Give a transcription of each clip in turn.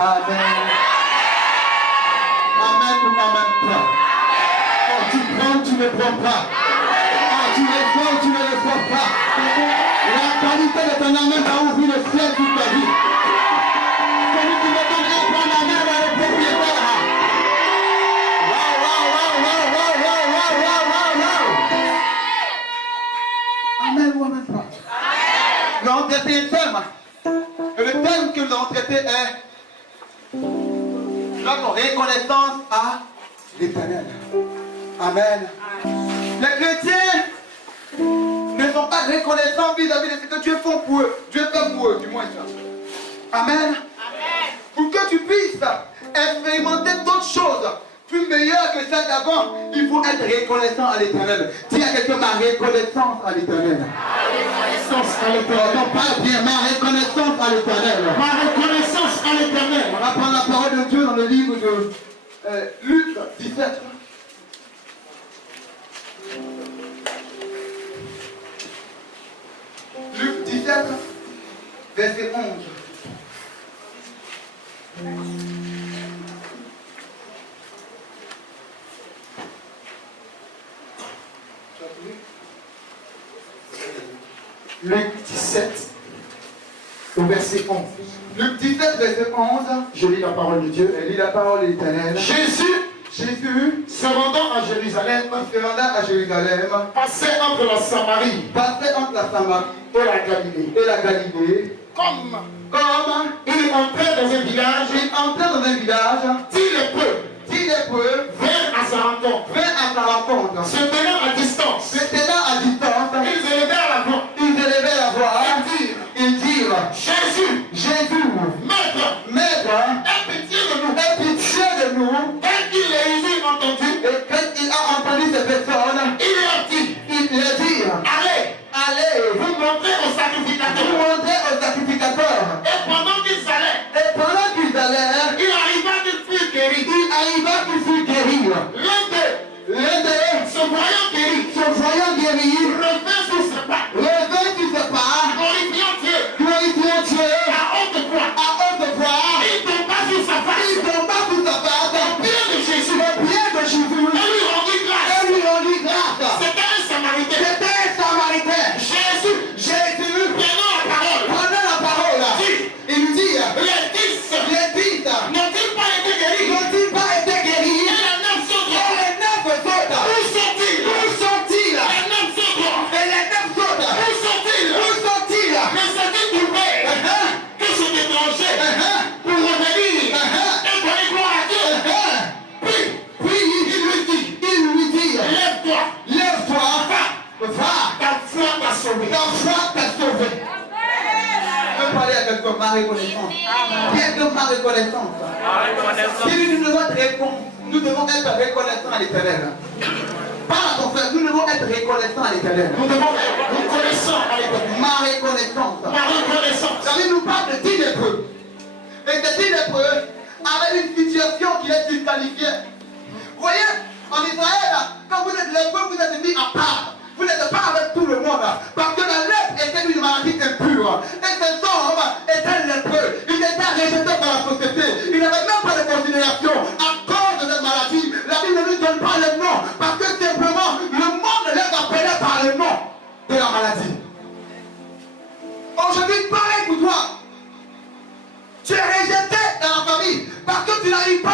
Amen. Amen ou amen pas. Quand tu prends, tu ne prends pas. Quand tu reçois, tu ne reçois pas. La qualité de ton amen va ouvrir le ciel toute ta vie. Celui qui me donne un bon amen va le propriétaire. Amen ou amen pas. Nous allons traiter un thème. Et le thème que nous allons traiter est notre reconnaissance à l'Éternel. Amen. Les chrétiens ne sont pas reconnaissants vis-à-vis de ce que Dieu fait pour eux. Dieu fait pour eux, du moins ça. Amen. Pour que tu puisses expérimenter d'autres choses plus meilleures que celles d'avant, il faut être reconnaissant à l'Éternel. Dis à quelqu'un ma reconnaissance à l'Éternel. Reconnaissance à l'Éternel. Non, pas bien, ma reconnaissance à l'Éternel. Ma reconnaissance à l'Éternel. On va prendre la parole de Dieu dans le livre de Luc 17. Luc 17, verset 11. Luc 17, au verset 11. Luc 17, verset 11. Je lis la parole de Dieu. Elle lit la parole de l'Éternel. Jésus, se rendant à Jérusalem, passait entre la Samarie et la Galilée. Comme il entrait dans un village, dix lépreux vinrent à sa rencontre. Se tenant à distance, ils élevèrent la voix et dirent, Jésus, Maître, aie pitié de nous. Dès qu'il les eut entendus, Et quand il a entendu ces personnes, il leur dit, allez, vous montrez au sacrificateur. Et pendant qu'ils allaient, il arriva qu'il fut guéri. L'un d'eux, se voyant guéri, revint sur ses pas, glorifiant Dieu, à haute voix, il tomba sur sa face, au pied de Jésus, et lui rendit grâce. C'était un Samaritain. Jésus, prenant la parole, dit, les 10 n'ont-ils pas été guéris? Et les 9 autres, où sont-ils? Les 9 autres, où sont-ils? Ne s'est-il trouvé que cet étranger pour revenir et donner gloire à Dieu? Puis il lui dit, lève-toi, va, ta foi t'a sauvé. je veux parler avec toi, ma reconnaissance. Bien que ma reconnaissance. Si nous devons être reconnaissants à l'Éternel. Parle à ton frère, nous devons être reconnaissants à l'Éternel. Nous devons être reconnaissants à l'Éternel. Ma reconnaissance. Ça veut nous parle de 10 lépreux. Et ces 10 lépreux avaient une situation qui les disqualifiait. Vous voyez, en Israël, quand vous êtes lépreux, vous êtes mis à part. Vous n'êtes pas avec tout le monde. Parce que la lèpre était une maladie impure. Et ces hommes étaient lépreux. Ils étaient rejetés par la société. Ils n'avaient même pas de considération. À cause de cette maladie, la Bible ne lui donne pas le nom. Parce que simplement, le monde les appelait par le nom de la maladie. Aujourd'hui, pareil pour toi. Tu es rejeté dans la famille parce que tu n'arrives pas à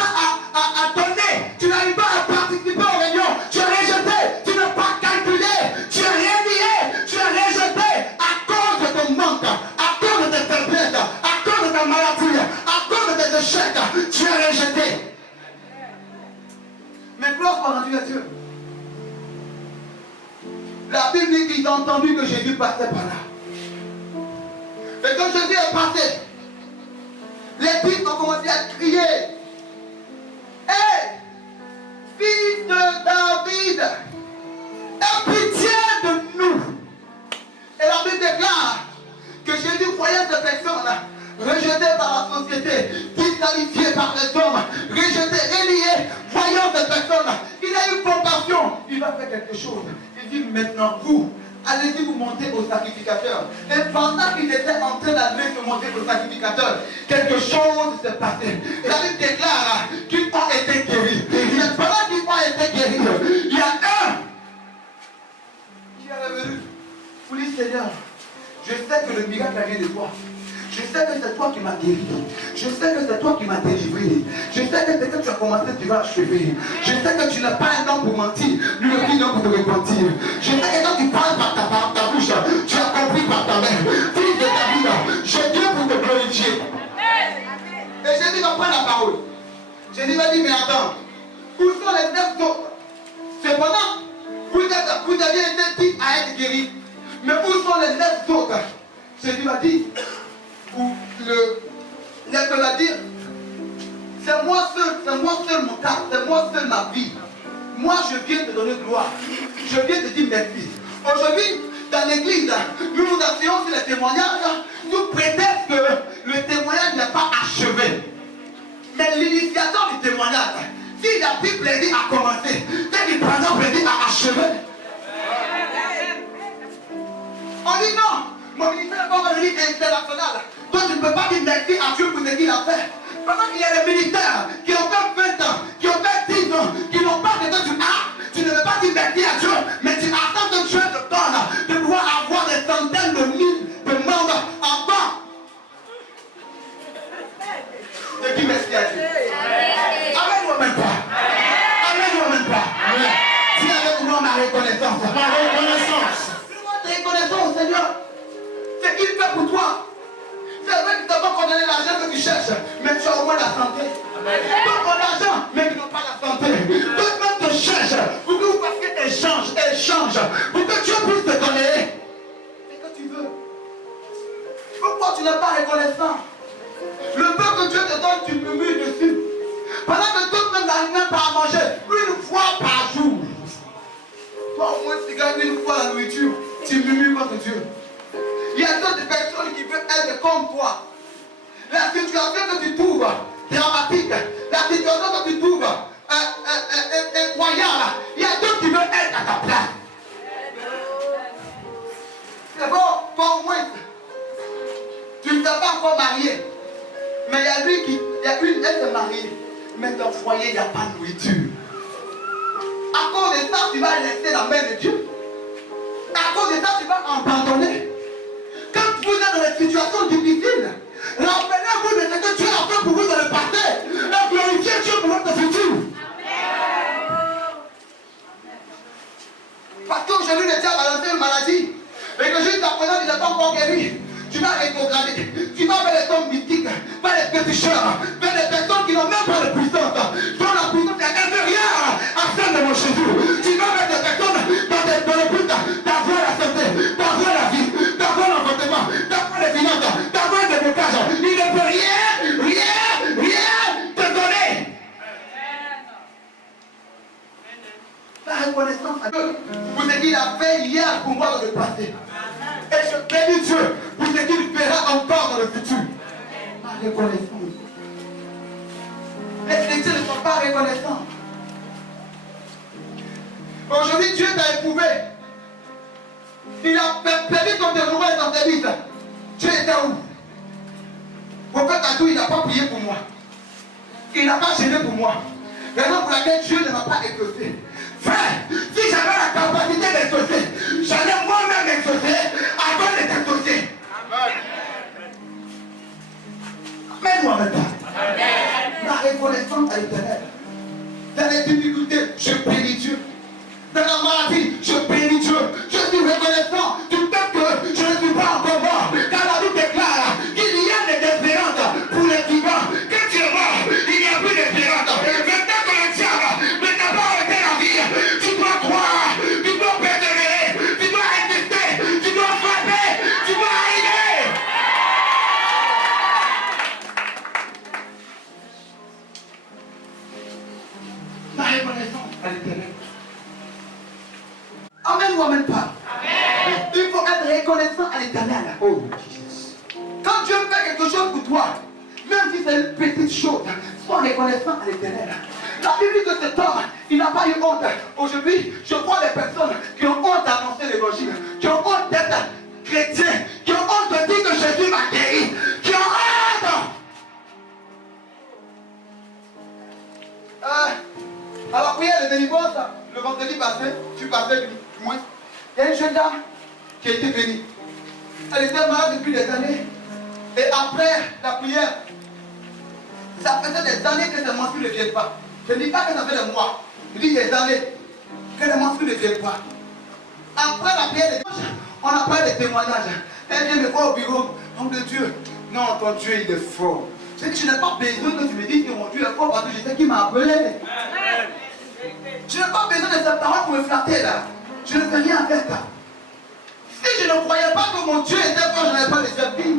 donner, tu n'arrives pas à participer aux réunions, tu es rejeté, tu n'as pas calculé, tu es rien lié, tu es rejeté à cause de ton manque, à cause de tes faiblesses, à cause de ta maladie, à cause de tes échecs, tu es rejeté. Mais gloire soit rendue à Dieu. La Bible dit qu'ils ont entendu que Jésus passait par là. Et quand Jésus est passé, les fils ont commencé à crier, Hé, fils de David, aie pitié de nous. Et la Bible déclare que Jésus voyait ces personnes rejetées par la société, disqualifiées par les hommes, rejetées, reliées, voyant ces personnes, il a eu compassion, il va faire quelque chose. Il dit maintenant vous, allez-y vous montrer au sacrificateur. Et pendant qu'il était en train d'aller se montrer au sacrificateur, quelque chose s'est passé. Et la Bible déclare qu'ils ont été guéris. Mais pendant qu'ils ont été guéris, il y a un qui est revenu pour dire Seigneur, je sais que le miracle vient de toi. Je sais que c'est toi qui m'as guéri. Je sais que c'est toi qui m'as délivré. Je sais que c'est que tu as commencé, tu vas achever. Je sais que tu n'as pas un homme pour mentir, ni le fils d'homme pour te repentir. Je sais que quand tu parles par ta bouche, tu as compris par ta main. Fils de David, je viens pour te glorifier. Et Jésus va prendre la parole. Jésus va dire, mais attends, où sont les 9 autres? Cependant, vous aviez été dit à être guéri. Mais où sont les 9 autres? Jésus va dire, ou l'être va dire, c'est moi seul mon cas, c'est moi seul ma vie. Moi je viens te donner gloire. Je viens te dire merci. Aujourd'hui, dans l'église, nous nous asseyons sur les témoignages, nous prétendons que le témoignage n'est pas achevé. Mais l'initiateur du témoignage, s'il a pris plaisir à commencer, c'est qu'il prendra plaisir à achever. On dit non, mon ministère n'est pas un ministère international. Toi, tu ne peux pas dire merci à Dieu pour ce qu'il a fait. Pendant qu'il y a des militaires qui ont fait 20 ans, qui ont fait 10 ans, qui n'ont pas fait que tu as, tu ne veux pas dire merci à Dieu, mais tu attends que Dieu te donne de pouvoir avoir des centaines de mille de membres en bas. Et dis merci à Dieu. Amen-moi même pas. Amen-moi même pas. Dis avec moi ma reconnaissance. Ma reconnaissance. Ta reconnaissance au Seigneur. Ce qu'il fait pour toi. C'est vrai que tu n'as pas condamné l'argent que tu cherches, mais tu as au moins la santé. Pas ton argent, mais tu n'as pas la santé. D'autres même te cherchent pour que vous fassiez échange, pour que Dieu puisse te donner ce que tu veux. Pourquoi tu n'es pas reconnaissant? Le peu que Dieu te donne, tu murmures dessus. Pendant que d'autres même n'arrivent même pas à manger une fois par jour. Toi au moins tu gagnes une fois la nourriture, tu murmures contre Dieu. Il y a d'autres personnes qui veulent être comme toi. La situation que tu trouves dramatique, la situation que tu trouves incroyable, il y a d'autres qui veulent être à ta place. C'est bon, toi au moins, tu ne t'es pas encore marié. Mais il y a lui qui, elle s'est mariée. Mais dans le foyer, il n'y a pas de nourriture. À cause de ça, tu vas laisser la main de Dieu. À cause de ça, tu vas abandonner. Quand vous êtes dans des situations difficiles, rappelez-vous de ce que Dieu a fait pour vous dans le passé et glorifiez Dieu pour votre futur. Parce qu'aujourd'hui, le diable a lancé une maladie et que juste à présent, il n'est pas encore guéri. Tu vas rétrograder, tu vas vers les hommes mystiques, vers les péticheurs, vers les personnes qui n'ont même pas de puissance, dont la puissance est inférieure à celle de mon Jésus. Tu vas vers des personnes dans le but d'avoir la santé, d'avoir la vie, d'avoir l'enfantement, d'avoir les finances, d'avoir des blocages. Il ne peut rien te donner. La reconnaissance à Dieu pour ce qu'il a fait hier pour moi dans le passé. Et je bénis Dieu pour ce qu'il fera encore dans le futur. Ma reconnaissance. Les chrétiens ne sont pas reconnaissants. Aujourd'hui, Dieu t'a éprouvé. Il a permis ton développement dans ta vie. Dieu était où? Prophète Adou, il n'a pas prié pour moi. Il n'a pas gêné pour moi. Raison pour laquelle Dieu ne m'a pas exaucé. Frère, si j'avais la capacité d'exaucer, j'allais moi-même exaucer avant de t'exaucer. Amen ou amen pas. La reconnaissance à l'éternel. Dans les difficultés, je bénis Dieu. Dans la maladie, je bénis Dieu. Je suis reconnaissant du fait que je ne suis pas encore mort. Car la Bible déclare qu'il y a des espérances pour les vivants. Quand tu es mort, il n'y a plus d'espérance. Maintenant que le diable ne t'a pas arrêté la vie, tu dois croire, tu dois persévérer, tu dois résister, tu dois frapper, tu dois arriver. La reconnaissance à l'éternel. Amen ou amen pas. Amen. Il faut être reconnaissant à l'éternel. Oh, quand Dieu fait quelque chose pour toi, même si c'est une petite chose, sois reconnaissant à l'éternel. La Bible dit que cet homme, il n'a pas eu honte. Aujourd'hui, je vois des personnes qui ont honte d'annoncer l'évangile, qui ont vendredi passé, je suis passé du moins. Il y a une jeune dame qui a été bénie. Elle était malade depuis des années. Et après la prière, ça faisait des années que ses menstrues ne viennent pas. Je ne dis pas que ça fait des mois. Je dis des années que les menstrues ne viennent pas. Après la prière de dimanche, on a parlé des témoignages. Elle vient me voir au bureau. Homme de Dieu. Non, ton Dieu, il est fort. C'est que je n'ai pas besoin que tu me dises que mon Dieu est fort parce que je sais qu'il m'a appelé. Je n'ai pas besoin de cette parole pour me flatter là. Je ne fais rien avec ça. Si je ne croyais pas que mon Dieu était fort, je n'avais pas de servir.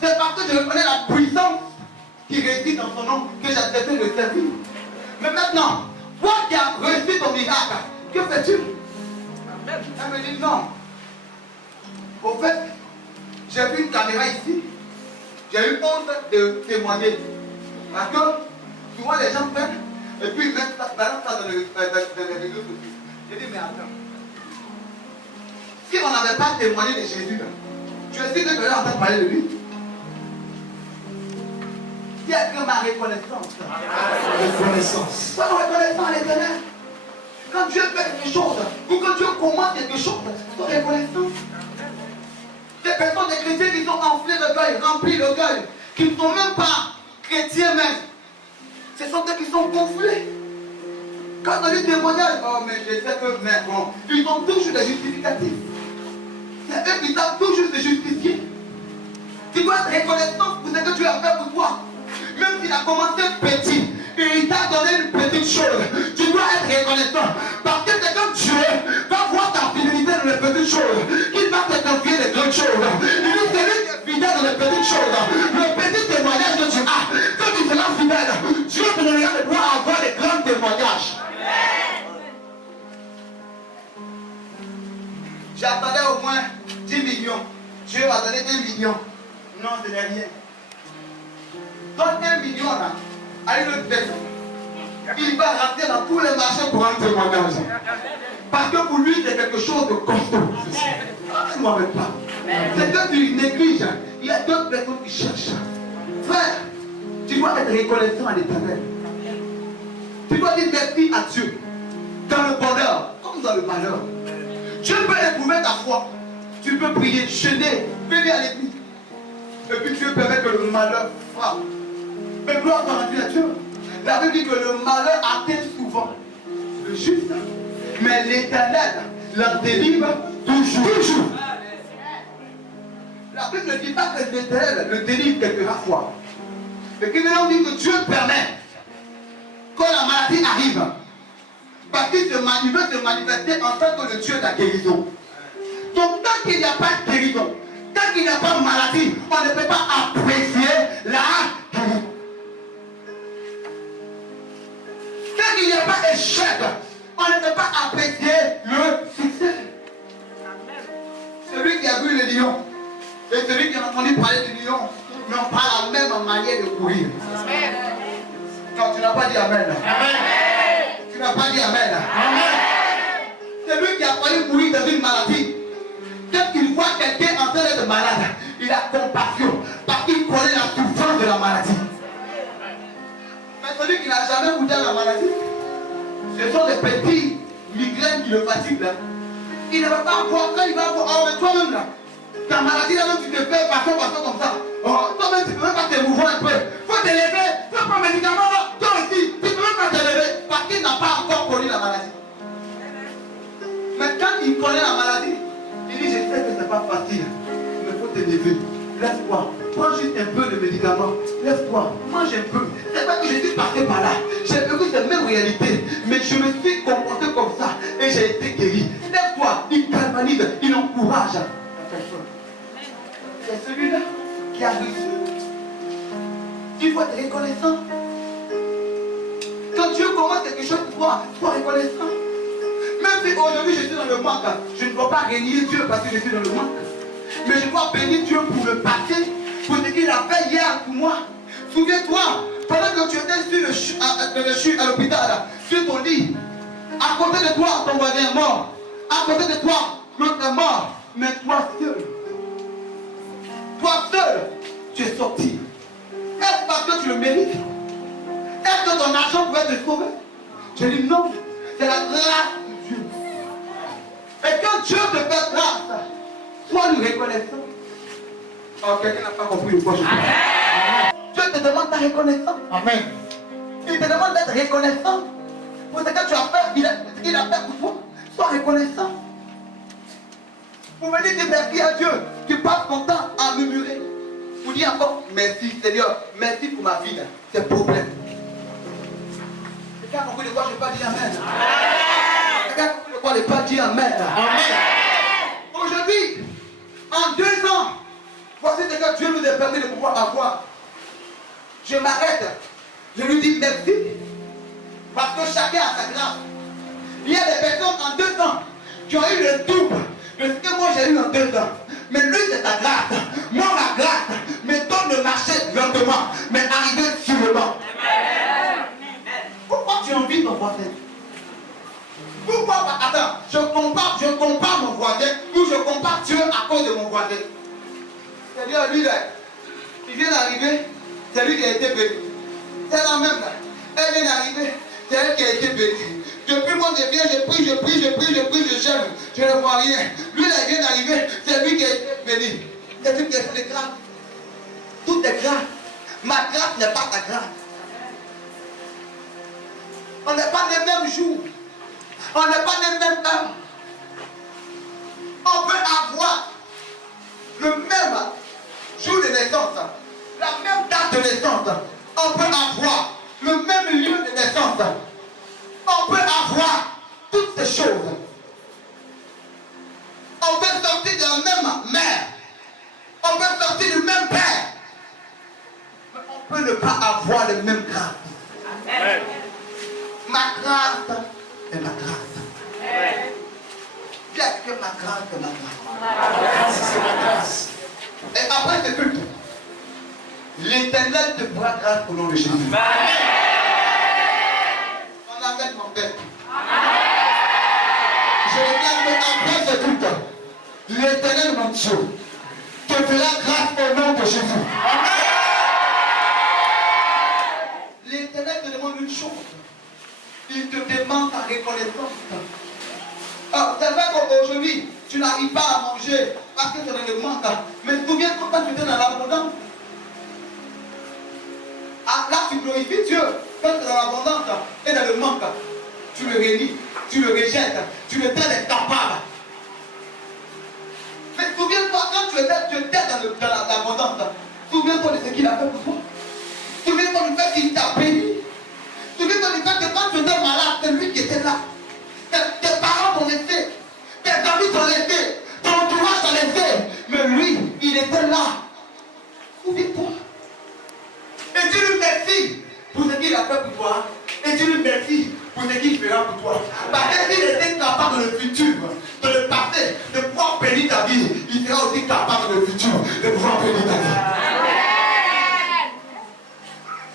C'est parce que je reconnais la puissance qui réside dans son nom que j'acceptais de le servir. Mais maintenant, toi qui as reçu ton miracle, que fais-tu? Elle me dit non. Au fait, j'ai vu une caméra ici. J'ai eu honte de témoigner. Parce que souvent les gens prennent et puis ils mettent ça dans les réseaux sociaux. J'ai dit mais attends. Si on n'avait pas témoigné de Jésus, tu es sûr que tu allais entendre parler de lui? Qui a que ma reconnaissance? Reconnaissance. Sois reconnaissant à l'Éternel. Quand Dieu fait quelque chose, ou quand Dieu commande quelque chose, sois reconnaissant. Des personnes, des chrétiens qui sont enflés d'orgueil, remplis d'orgueil, qui ne sont même pas chrétiens même. Ce sont ceux qui sont gonflés. Quand on dit témoignage, oh mais je sais que, mais bon, ils ont toujours des justificatifs. C'est eux qui savent toujours se justifier. Tu dois être reconnaissant pour ce que tu as fait pour toi. Même s'il a commencé petit, et il t'a donné une petite chose, tu dois être reconnaissant. Parce que c'est comme Dieu va voir ta fidélité dans les petites choses, qu'il va te confier les grandes choses. Il dit celui qui est fidèle dans les petites choses, le petit témoignage que tu as, quand tu seras fidèle, Dieu te donnera le droit à avoir les grands témoignages. J'attendais au moins 10 millions. Dieu m'a donné 1 million. Non, ce n'est rien. Donne 1 million là, à une autre personne. Il va rentrer dans tous les marchés pour un témoignage. Parce que pour lui, c'est quelque chose de costaud. Ne m'en veux pas. C'est que tu négliges. Il y a d'autres personnes qui cherchent. Frère, tu dois être reconnaissant à l'Éternel. Tu dois dire merci à Dieu. Dans le bonheur, comme dans le malheur. Dieu peut éprouver ta foi. Tu peux prier, jeûner, venir à l'église. Et puis Dieu permet que le malheur frappe. Mais gloire à Dieu. La Bible dit que le malheur atteint souvent le juste. Mais l'Éternel l'en délivre toujours. La Bible ne dit pas que l'Éternel le délivre quelquefois. Mais que nous dit que Dieu permet quand la maladie arrive. Parce qu'il veut se manifester en tant que le Dieu de la guérison. Donc tant qu'il n'y a pas de guérison, tant qu'il n'y a pas de maladie, on ne peut pas apprécier la guérison. Tant qu'il n'y a pas d'échec, on ne peut pas apprécier le succès. Celui qui a vu le lion et celui qui a entendu parler du lion n'ont pas la même manière de courir. Non, tu n'as pas dit Amen. Tu n'as pas dit Amen. Celui qui a failli mourir dans une maladie, dès qu'il voit quelqu'un en train d'être malade, il a compassion parce qu'il connaît la souffrance de la maladie. Mais celui qui n'a jamais goûté la maladie, ce sont des petits migraines qui le fatiguent là. Il ne va pas voir quand il va voir, oh mais toi-même là, ta maladie là même tu te fais façon comme ça. Oh, toi-même tu ne peux même pas te mouvoir un peu. Faut te lever, faut prendre un médicament là, toi aussi, tu ne peux même pas te lever parce qu'il n'a pas encore connu la maladie. Mais quand il connaît la maladie, il dit je sais que ce n'est pas facile, mais il faut te lever. Laisse-toi, prends juste un peu de médicaments, laisse-toi, mange un peu. C'est pas que je suis passé par là, j'ai vécu cette même réalité, mais je me suis comporté comme ça et j'ai été guéri. Laisse-toi, il galvanise, il encourage la personne. C'est celui-là qui a reçu. Il faut être reconnaissant. Quand Dieu commence quelque chose pour toi, sois reconnaissant. Même si aujourd'hui je suis dans le manque, je ne dois pas régner Dieu parce que je suis dans le manque. Mais je dois bénir Dieu pour le passé, pour ce qu'il a fait hier pour moi. Souviens-toi, pendant que tu étais sur à l'hôpital, sur ton lit, à côté de toi, ton voisin est mort. À côté de toi, l'autre est mort. Mais toi seul, tu es sorti. Est-ce parce que tu le mérites? Est-ce que ton argent pouvait te sauver? Je dis non, c'est la grâce reconnaissant? Oh, quelqu'un n'a pas compris le prochain. Dieu te demande ta reconnaissance. Amen. Il te demande d'être reconnaissant pour ce que tu as fait, ce qu'il a fait pour toi. Sois reconnaissant. Vous venez dire merci à Dieu. Tu passes ton temps à murmurer. Vous dites encore merci Seigneur, merci pour ma vie. C'est problème. Quelqu'un a compris de quoi je n'ai pas dit amen? Quelqu'un a compris de quoi je n'ai pas dit amen? Aujourd'hui, en 2 ans, voici ce que Dieu nous a permis de pouvoir avoir. Je m'arrête. Je lui dis merci. Parce que chacun a sa grâce. Il y a des personnes en 2 ans qui ont eu le double de ce que moi j'ai eu en 2 ans. Mais lui c'est ta grâce. Moi ma grâce me donne de marcher lentement, mais arriver sûrement. Pourquoi tu envies ton voisin? Pourquoi pas? Attends, je compare mon voisin ou je compare Dieu à cause de mon voisin. C'est-à-dire lui là, il vient d'arriver, c'est lui qui a été béni. C'est la même là. Elle vient d'arriver, c'est elle qui a été bénie. Depuis moi je viens, je prie, je gêne, je ne vois rien. Lui là il vient d'arriver, c'est lui qui a été béni. C'est une question de grâce. Tout est grâce. Ma grâce n'est pas ta grâce. On n'est pas les mêmes jours. On n'est pas les mêmes heures. On peut avoir le même jour de naissance, la même date de naissance. On peut avoir le même lieu de naissance. On peut avoir toutes ces choses. On peut sortir de la même mère. On peut sortir du même père. Mais on peut ne pas avoir les mêmes grâces. Amen. Ma grâce est ma grâce. Bien que ma grâce est ma grâce. C'est ma grâce. Et après ce culte, l'Éternel te fera grâce au nom de Jésus. On amène mon père. Je regarde après ce culte, l'Éternel mon Dieu te fera grâce au nom de Jésus. L'Éternel te demande une chose. Il te demande ta reconnaissance. C'est vrai qu'aujourd'hui, tu n'arrives pas à manger parce que ça te manque. Mais souviens-toi quand tu étais dans l'abondance. Ah, là, tu glorifies Dieu. Quand tu es dans l'abondance et dans le manque, tu le réunis, tu le rejettes, tu le traites incapable. Mais souviens-toi quand tu étais dans l'abondance. Souviens-toi de ce qu'il a fait pour toi. Souviens-toi du fait qu'il t'a béni. Souviens-toi du fait que quand tu étais malade, c'est lui qui était là. Tes parents t'ont laissé, tes amis t'ont laissé, ton entourage t'a laissé. Mais lui, il était là. Souviens-toi. Et tu lui remercies pour ce qu'il a fait pour toi. Et tu lui remercies pour ce qu'il fera pour toi. Parce que s'il était capable dans le futur, de le passé, de pouvoir bénir ta vie, il sera aussi capable dans le futur de pouvoir bénir ta vie.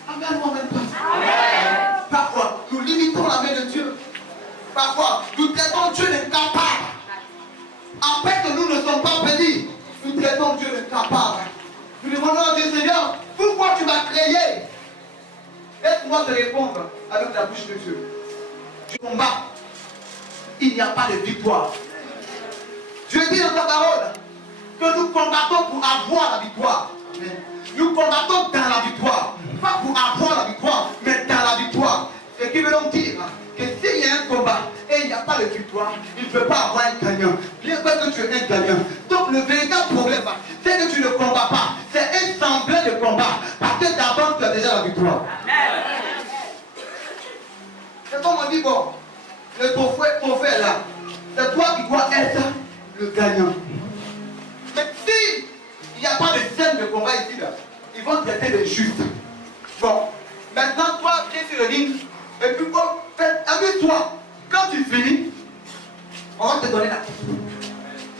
Amen, moi même pas. Parfois, nous limitons la main de Dieu. Parfois, nous traitons Dieu d'incapable. Après que nous ne sommes pas bénis, nous traitons Dieu d'incapable. Nous demandons à Dieu, Seigneur, pourquoi tu m'as créé? Laisse-moi te répondre avec la bouche de Dieu. Tu combats. Il n'y a pas de victoire. Dieu dit dans sa parole que nous combattons pour avoir la victoire. Nous combattons dans la victoire. Pas pour avoir la victoire, mais dans la victoire. Ce qui veut donc dire que s'il y a un combat et il n'y a pas de victoire, il ne peut pas avoir un gagnant. Bien que tu es un gagnant. Donc le véritable problème, c'est que tu ne combats pas. C'est un semblant de combat. Parce que d'abord, tu as déjà la victoire. C'est comme on dit, bon, le trophée est là. C'est toi qui dois être le gagnant. Mais si il n'y a pas de scène de combat ici, là, ils vont traiter de juste. Bon, maintenant, toi, viens sur le ring. Et puis, bon, amuse-toi. Quand tu finis, on va te donner la coupe.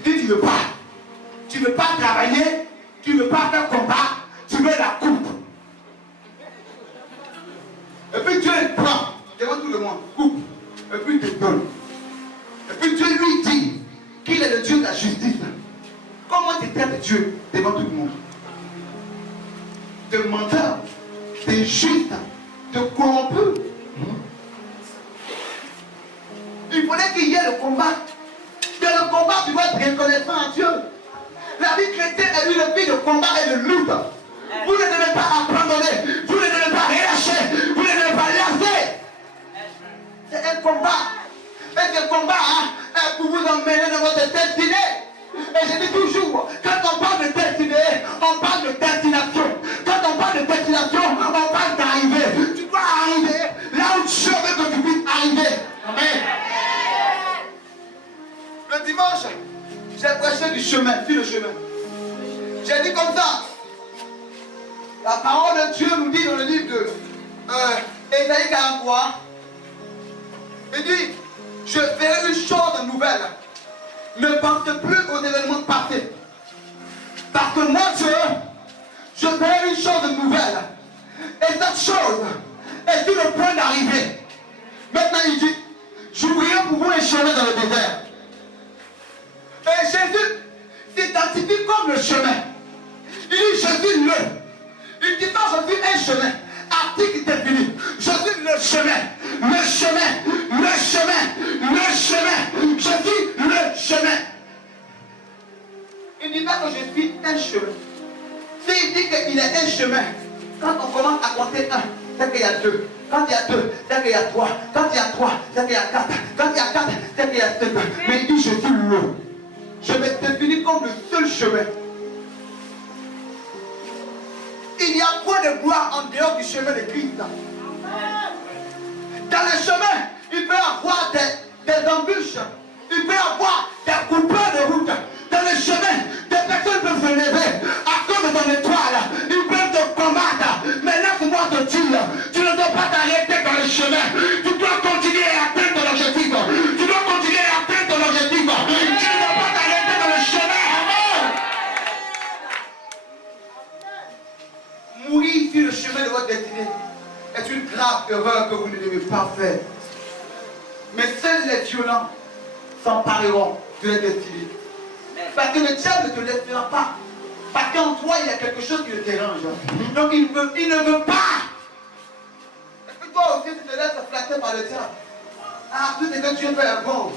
Tu dis, tu ne veux pas. Tu ne veux pas travailler. Tu ne veux pas faire combat. Tu veux la coupe. Et puis Dieu il prend devant tout le monde. Coupe. Et puis il te donne. Et puis Dieu lui dit qu'il est le Dieu de la justice. Comment tu traites Dieu devant tout le monde? De menteur, de juste, de corrompu. Il faudrait qu'il y ait le combat. Que le combat, tu dois être reconnaissant à Dieu. La vie chrétienne est une vie de combat et de lutte. Vous ne devez pas abandonner. Vous ne devez pas relâcher. Vous ne devez pas lasser. C'est un combat. Et ce combat pour vous emmener dans votre destinée. Et je dis toujours, quand on parle de destinée, on parle de destination. Quand on parle de destination, on parle d'arriver. Tu dois arriver là où Dieu veut que tu puisses arriver. Amen. Le dimanche, j'ai prêché du chemin, sur le chemin. J'ai dit comme ça. La parole de Dieu nous dit dans le livre de Ésaïe 43. Il dit, je ferai une chose nouvelle. Ne pense plus aux événements passés. Parce que moi, Dieu, je ferai une chose nouvelle. Et cette chose est sur le point d'arriver. Maintenant, il dit, j'ouvrirai pour vous un chemin dans le désert. Et Jésus s'identifie comme le chemin. Il dit, je suis le. Il dit pas, je suis un chemin. Article défini. Je suis le chemin. Le chemin. Le chemin. Le chemin. Je suis le chemin. Il ne dit pas que je suis un chemin. S'il dit qu'il est un chemin, quand on commence à compter un, c'est qu'il y a deux. Quand il y a deux, c'est qu'il y a trois. Quand il y a trois, c'est qu'il y a quatre. Quand il y a quatre, c'est qu'il y a cinq. Mais il dit, je suis le. Je me définis comme le seul chemin. Il n'y a point de gloire en dehors du chemin de Christ. Dans le chemin, il peut y avoir des embûches. Il peut y avoir des coupeurs de route. Dans le chemin, des personnes peuvent se lever à cause de ton étoile. Ils peuvent te combattre. Mais laisse-moi te dire, tu ne dois pas t'arrêter dans le chemin. Tu dois continuer à atteindre ton objectif. Tu dois continuer à atteindre ton objectif. Tu ne dois pas t'arrêter dans le chemin. Mourir sur le chemin de votre destinée est une grave erreur que vous ne devez pas faire. Mais seuls les violents s'empareront de la destinée. Parce que le diable ne te laissera pas. Parce qu'en toi, il y a quelque chose qui le dérange. Donc il ne veut pas. Est-ce que toi aussi, tu te laisses flatter par le diable? Ah, tout ce que Dieu fait est bon.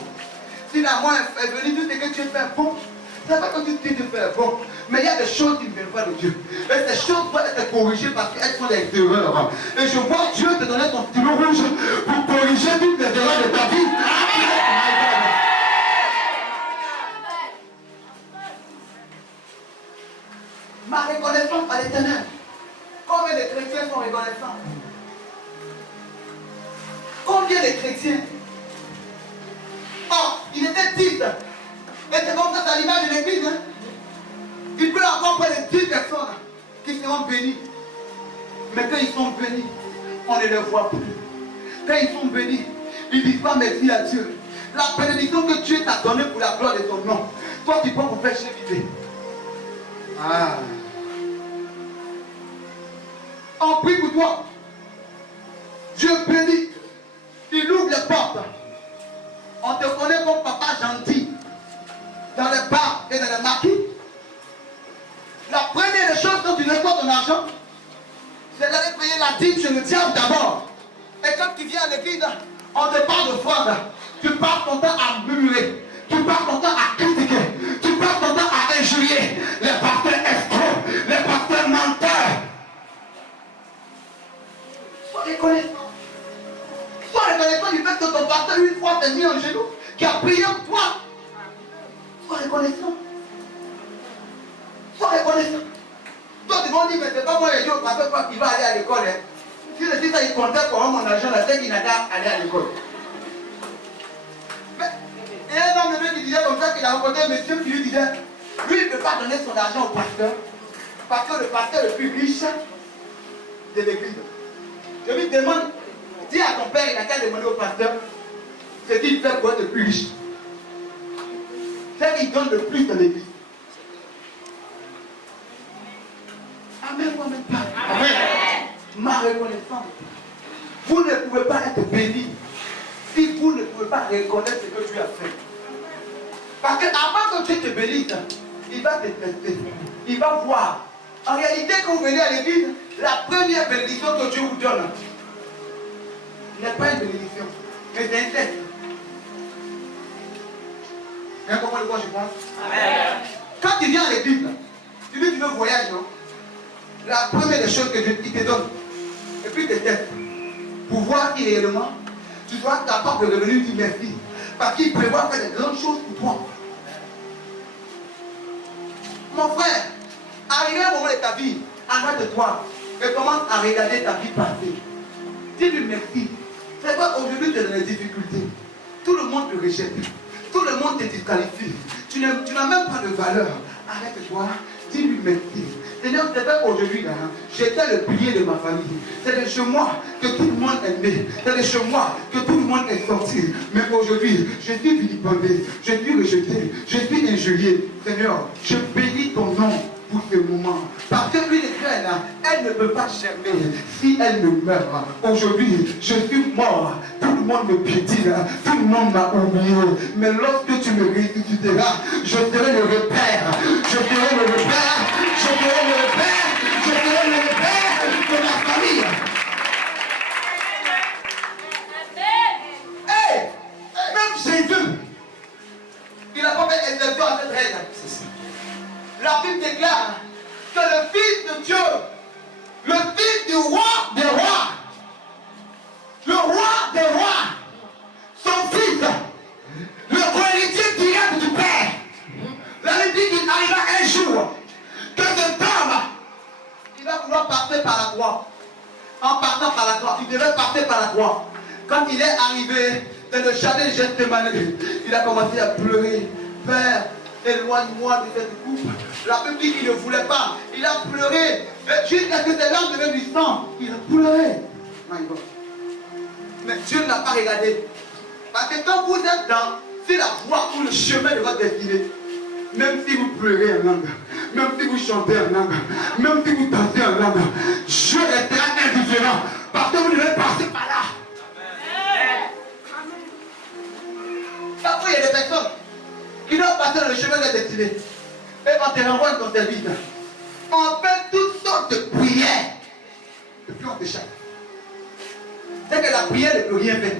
Si la mort est venue, tout ce que Dieu fait est bon. C'est pas que tu fais bon. Mais il y a des choses qui ne viennent pas de Dieu. Et ces choses doivent être corrigées parce qu'elles sont des erreurs. Et je vois Dieu te donner ton stylo rouge pour corriger toutes les erreurs de ta vie. Ma reconnaissance à l'Éternel. Combien de chrétiens sont reconnaissants? Combien de chrétiens? Oh, il était 10. Et c'est comme ça, c'est à l'image de l'église. Hein? Il peut y avoir près de 10 personnes qui seront bénies. Mais quand ils sont bénis, on ne les voit plus. Quand ils sont bénis, ils ne disent pas merci à Dieu. La bénédiction que Dieu t'a donnée pour la gloire de ton nom, toi tu peux vous faire cheminer. Ah. On prie pour toi. Dieu bénit. Il ouvre les portes. On te connaît comme papa gentil. Dans les bars et dans les maquis. La première des choses quand tu reçois ton argent, c'est d'aller payer la dîme chez le diable d'abord. Et quand tu viens à l'église, on te parle de foi. Tu passes ton temps à murmurer. Tu passes ton temps à critiquer. Tu passes ton temps à injurier les pasteurs escrocs, les pasteurs menteurs. Sois reconnaissant. Sois reconnaissant du fait que ton pasteur une fois t'est mis en genoux, qui a prié pour toi. Sois reconnaissant. Sois reconnaissant. Toi, tu vas dire, mais c'est pas moi les jours, pasteur, qui va aller à l'école. Hein. Si je dis ça, il comptait pour mon argent, là, c'est qu'il n'a qu'à aller à l'école. Mais, il y a un homme de Dieu qui disait comme ça, qu'il a rencontré un monsieur qui lui disait, lui, il ne peut pas donner son argent au pasteur, parce que le pasteur est le plus riche de l'église. Je lui demande, dis à ton père, il n'a qu'à demander au pasteur, ce qu'il fait pour être le plus riche. C'est qu'il donne le plus de l'église. Amen, ou amen pas. Amen. Ma reconnaissance. Vous ne pouvez pas être béni si vous ne pouvez pas reconnaître ce que Dieu a fait. Parce que avant que Dieu te bénisse, il va te tester. Il va voir. En réalité, quand vous venez à l'église, la première bénédiction que Dieu vous donne n'est pas une bénédiction, mais c'est un test. Vous comprenez de quoi je pense? Amen. Quand tu viens à l'église, tu dis tu veux voyager, non? La première des choses que Dieu te donne, et puis tes têtes, pour voir qui réellement, tu dois être capable de revenir dire merci. Parce qu'il prévoit faire de grandes choses pour toi. Mon frère, arrivé à un moment de ta vie, arrête de toi et commence à regarder ta vie passée. Dis-lui merci. C'est quoi aujourd'hui tu es dans les difficultés? Tout le monde te rejette. Tout le monde te disqualifie. Tu n'as même pas de valeur. Arrête-toi. Dis-lui merci. Seigneur, c'est pas aujourd'hui là. J'étais le pilier de ma famille. C'est de chez moi que tout le monde est né. C'est de chez moi que tout le monde est sorti. Mais aujourd'hui, je suis vilipendé. Je suis rejeté. Je suis injurié. Seigneur, je bénis ton nom pour ce moment. Parce que une graine, elle ne peut pas germer si elle ne meurt. Aujourd'hui, je suis mort. Tout le monde me piétine. Tout le monde m'a oublié. Mais lorsque tu me ressusciteras, je serai le repère. Je serai le repère. Je serai le repère. Je serai le repère de ma famille. Hey! Même Jésus, il n'a pas fait exception à cette règle. La Bible déclare que le Fils de Dieu, le Fils du roi des rois, le roi des rois, son fils, le co-héritier direct du Père, la Bible dit qu'il arrivera un jour que cet homme, il va vouloir passer par la croix. En partant par la croix, il devait passer par la croix. Quand il est arrivé dans le jardin de Gethsémane, il a commencé à pleurer. Père, éloigne-moi de cette coupe. La Bible dit qu'il ne voulait pas. Il a pleuré jusqu'à ce que ses larmes deviennent du sang. Il a pleuré. Mais Dieu ne l'a pas regardé. Parce que quand vous êtes sur la voie ou le chemin de votre destinée, même si vous pleurez en langue, même si vous chantez en langue, même si vous dansez en langue, Dieu restera indifférent. Parce que vous devez passer par là. Parfois, il y a des personnes qui doivent passer dans le chemin de la destinée. Et quand tu renvoies dans ta vie, on fait toutes sortes de prières. Et puis on t'échappe. C'est que la prière ne peut rien faire.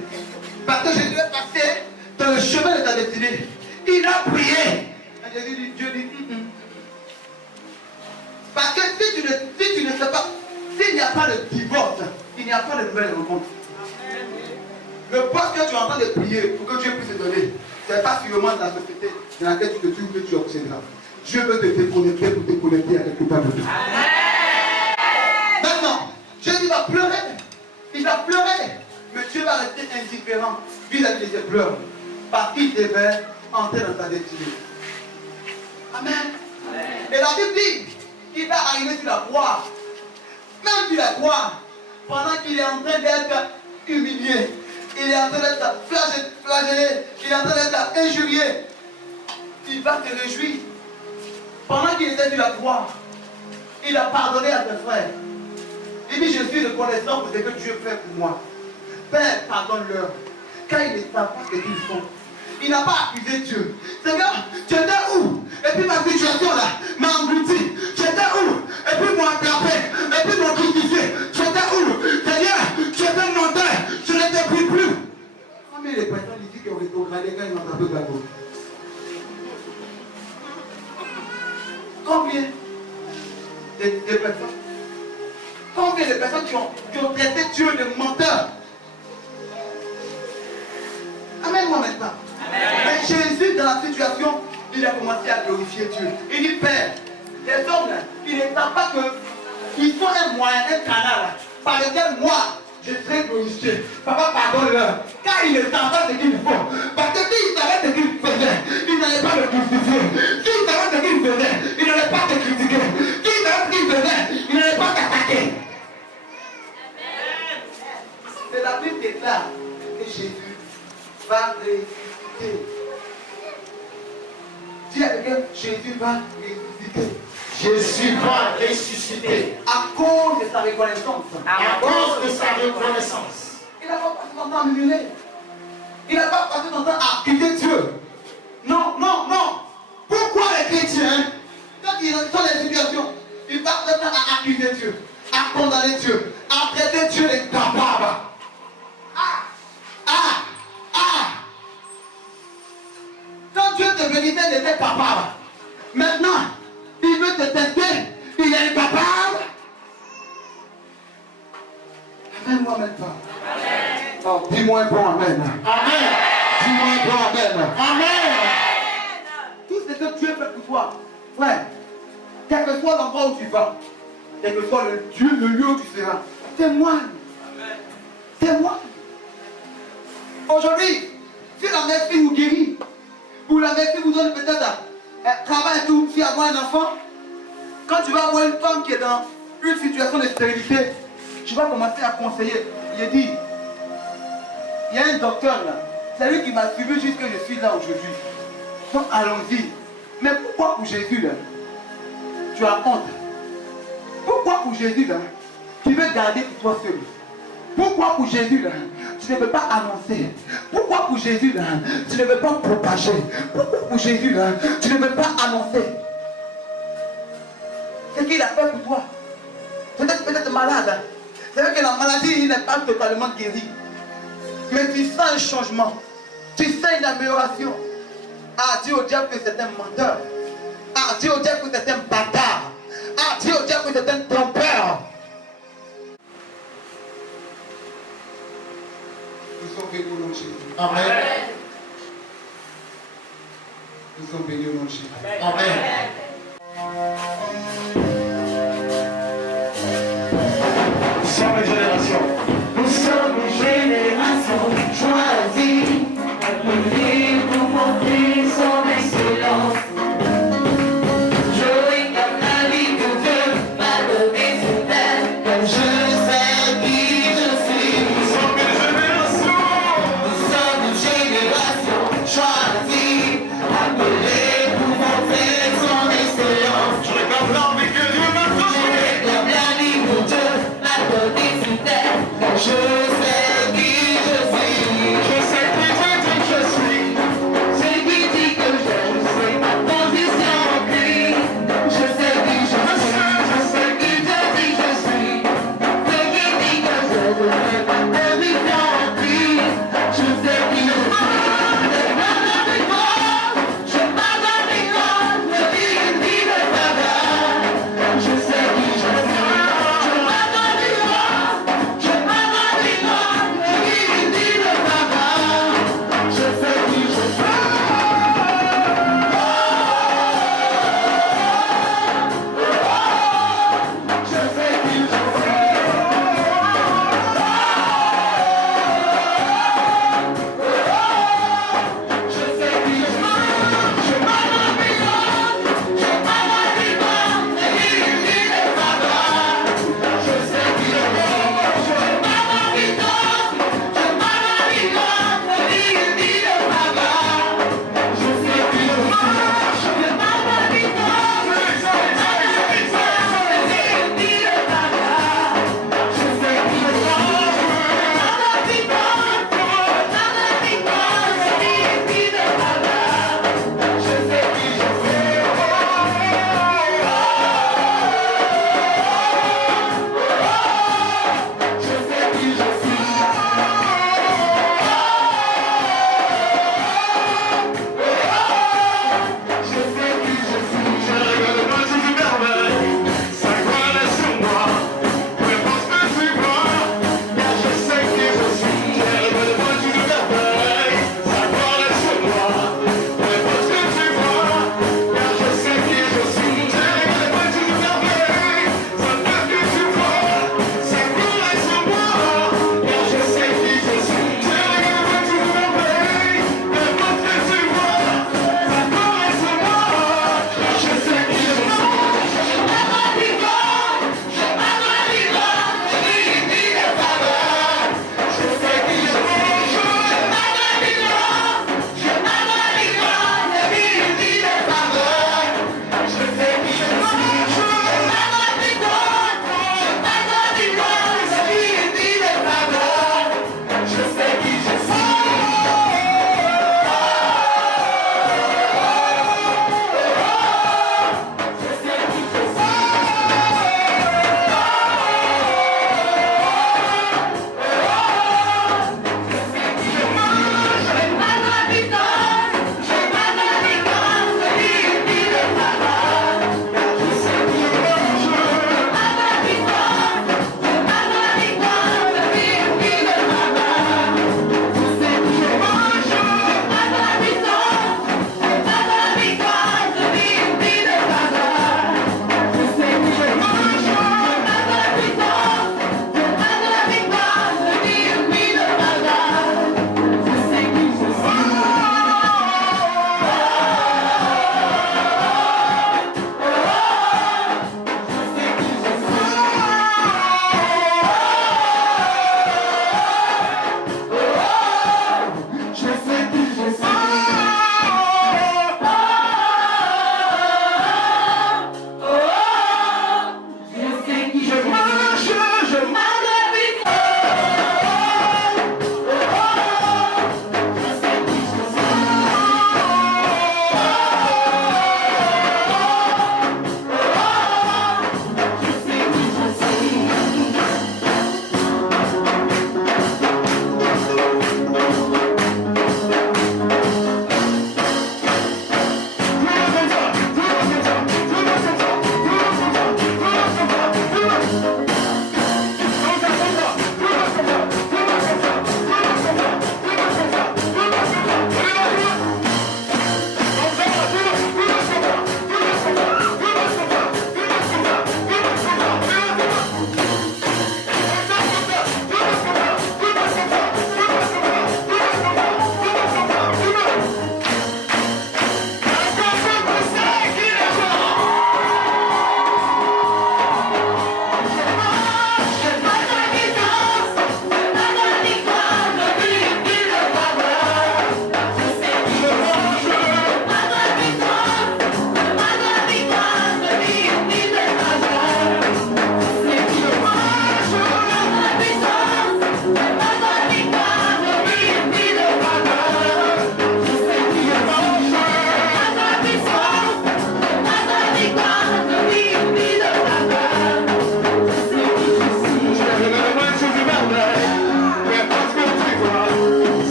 Parce que Jésus est passé dans le chemin de ta destinée. Il a prié. Et Jésus dit, Dieu dit, parce que si tu ne sais pas, s'il n'y a pas de divorce, il n'y a pas de nouvelle rencontre. Le poste que tu es en train de prier pour que Dieu puisse te donner, ce n'est pas sûrement dans la société dans laquelle tu te trouves que tu obtiendras. Dieu veut te déconnecter pour te connecter avec le Père de Dieu. Maintenant, Jésus va pleurer. Il va pleurer. Mais Dieu va rester indifférent vis-à-vis de ses pleurs. Parce qu'il devait entrer dans sa destinée. Amen. Et la Bible dit qu'il va arriver sur la croix. Même sur la croix, pendant qu'il est en train d'être humilié, il est en train d'être flagellé, il est en train d'être injurié, il va se réjouir. Pendant qu'il était sur la croix, il a pardonné à ses frères. Il dit, je suis reconnaissant pour ce que Dieu fait pour moi. Père, pardonne-leur, car ils ne savent pas ce qu'ils font. Il n'a pas accusé Dieu. Seigneur, tu étais où? Et puis ma situation là m'a englouti. Tu étais où? Et puis m'ont attrapé. Et puis m'ont crucifié. Tu étais où? Seigneur, tu étais menteur. Je ne t'ai pris plus. Combien de personnes ici qui ont rétrogradé quand ils m'ont attrapé de la gauche? Combien de personnes? Combien de personnes qui ont traité Dieu de menteur? Amène-moi maintenant. Mais Jésus, dans la situation, il a commencé à glorifier Dieu. Il dit, Père, les hommes, ils ne savent pas qu'ils sont un moyen, un canal par lequel moi, je serai glorifié. Papa, pardonne-leur. Car ils ne savent pas ce qu'ils font. Parce que s'ils savaient ce qu'ils faisaient, ils n'allaient pas le crucifier. S'ils savaient ce qu'ils faisaient, ils n'allaient pas te critiquer. S'ils savaient ce qu'ils faisaient, ils n'allaient pas t'attaquer. C'est la Bible déclare que Jésus va ressusciter. Dis à quelqu'un, Jésus va ressusciter. Jésus va ressusciter. À cause de sa reconnaissance. À cause de sa reconnaissance. Il n'a pas passé son temps à murmurer. Il n'a pas passé son temps à accuser Dieu. Non, non, non. Pourquoi les chrétiens, quand ils sont dans les situations, ils passent le temps à accuser Dieu, à condamner Dieu, à traiter Dieu d'incapable? Quand Dieu te bénissait, il était capable. Maintenant, il veut te tester. Il est incapable. Amen-moi maintenant. Oh, dis-moi un bon amen. Amen. Dis-moi un bon amen. Amen. Tout ce que Dieu fait pour toi, frère, quel que soit l'endroit où tu vas, quel que soit le lieu où tu seras, témoigne. Témoigne. Aujourd'hui, si la médecine vous guérit, ou la médecine vous donne peut-être un travail et tout, si avoir un enfant, quand tu vas avoir une femme qui est dans une situation de stérilité, tu vas commencer à conseiller. Il dit, il y a un docteur là, c'est lui qui m'a suivi jusqu'à ce que je suis là aujourd'hui. Donc allons-y. Mais pourquoi pour Jésus là, tu as honte? Pourquoi pour Jésus là, tu veux garder pour toi seul? Pourquoi pour Jésus là, tu ne veux pas annoncer? Pourquoi pour Jésus là, tu ne veux pas propager? Pourquoi pour Jésus là, tu ne veux pas annoncer? Ce qu'il a fait pour toi. Peut-être malade. Hein? C'est vrai que la maladie n'est pas totalement guérie. Mais tu sens un changement. Tu sens une amélioration. Ah, dis au diable que c'est un menteur. Ah, dis au diable que c'est un bâtard. Ah, dis au diable que c'est un trompeur. Nous sommes bénis au nom de Jésus. Amen. Nous sommes bénis au nom de Jésus. Amen. Nous sommes une génération. Nous sommes une génération choisie, appelée pour montrer son excellence. Jouer comme la vie que Dieu m'a donnée sur terre, comme je sais qui je suis. Nous sommes une génération. Nous sommes une génération choisie, appelée pour montrer son excellence.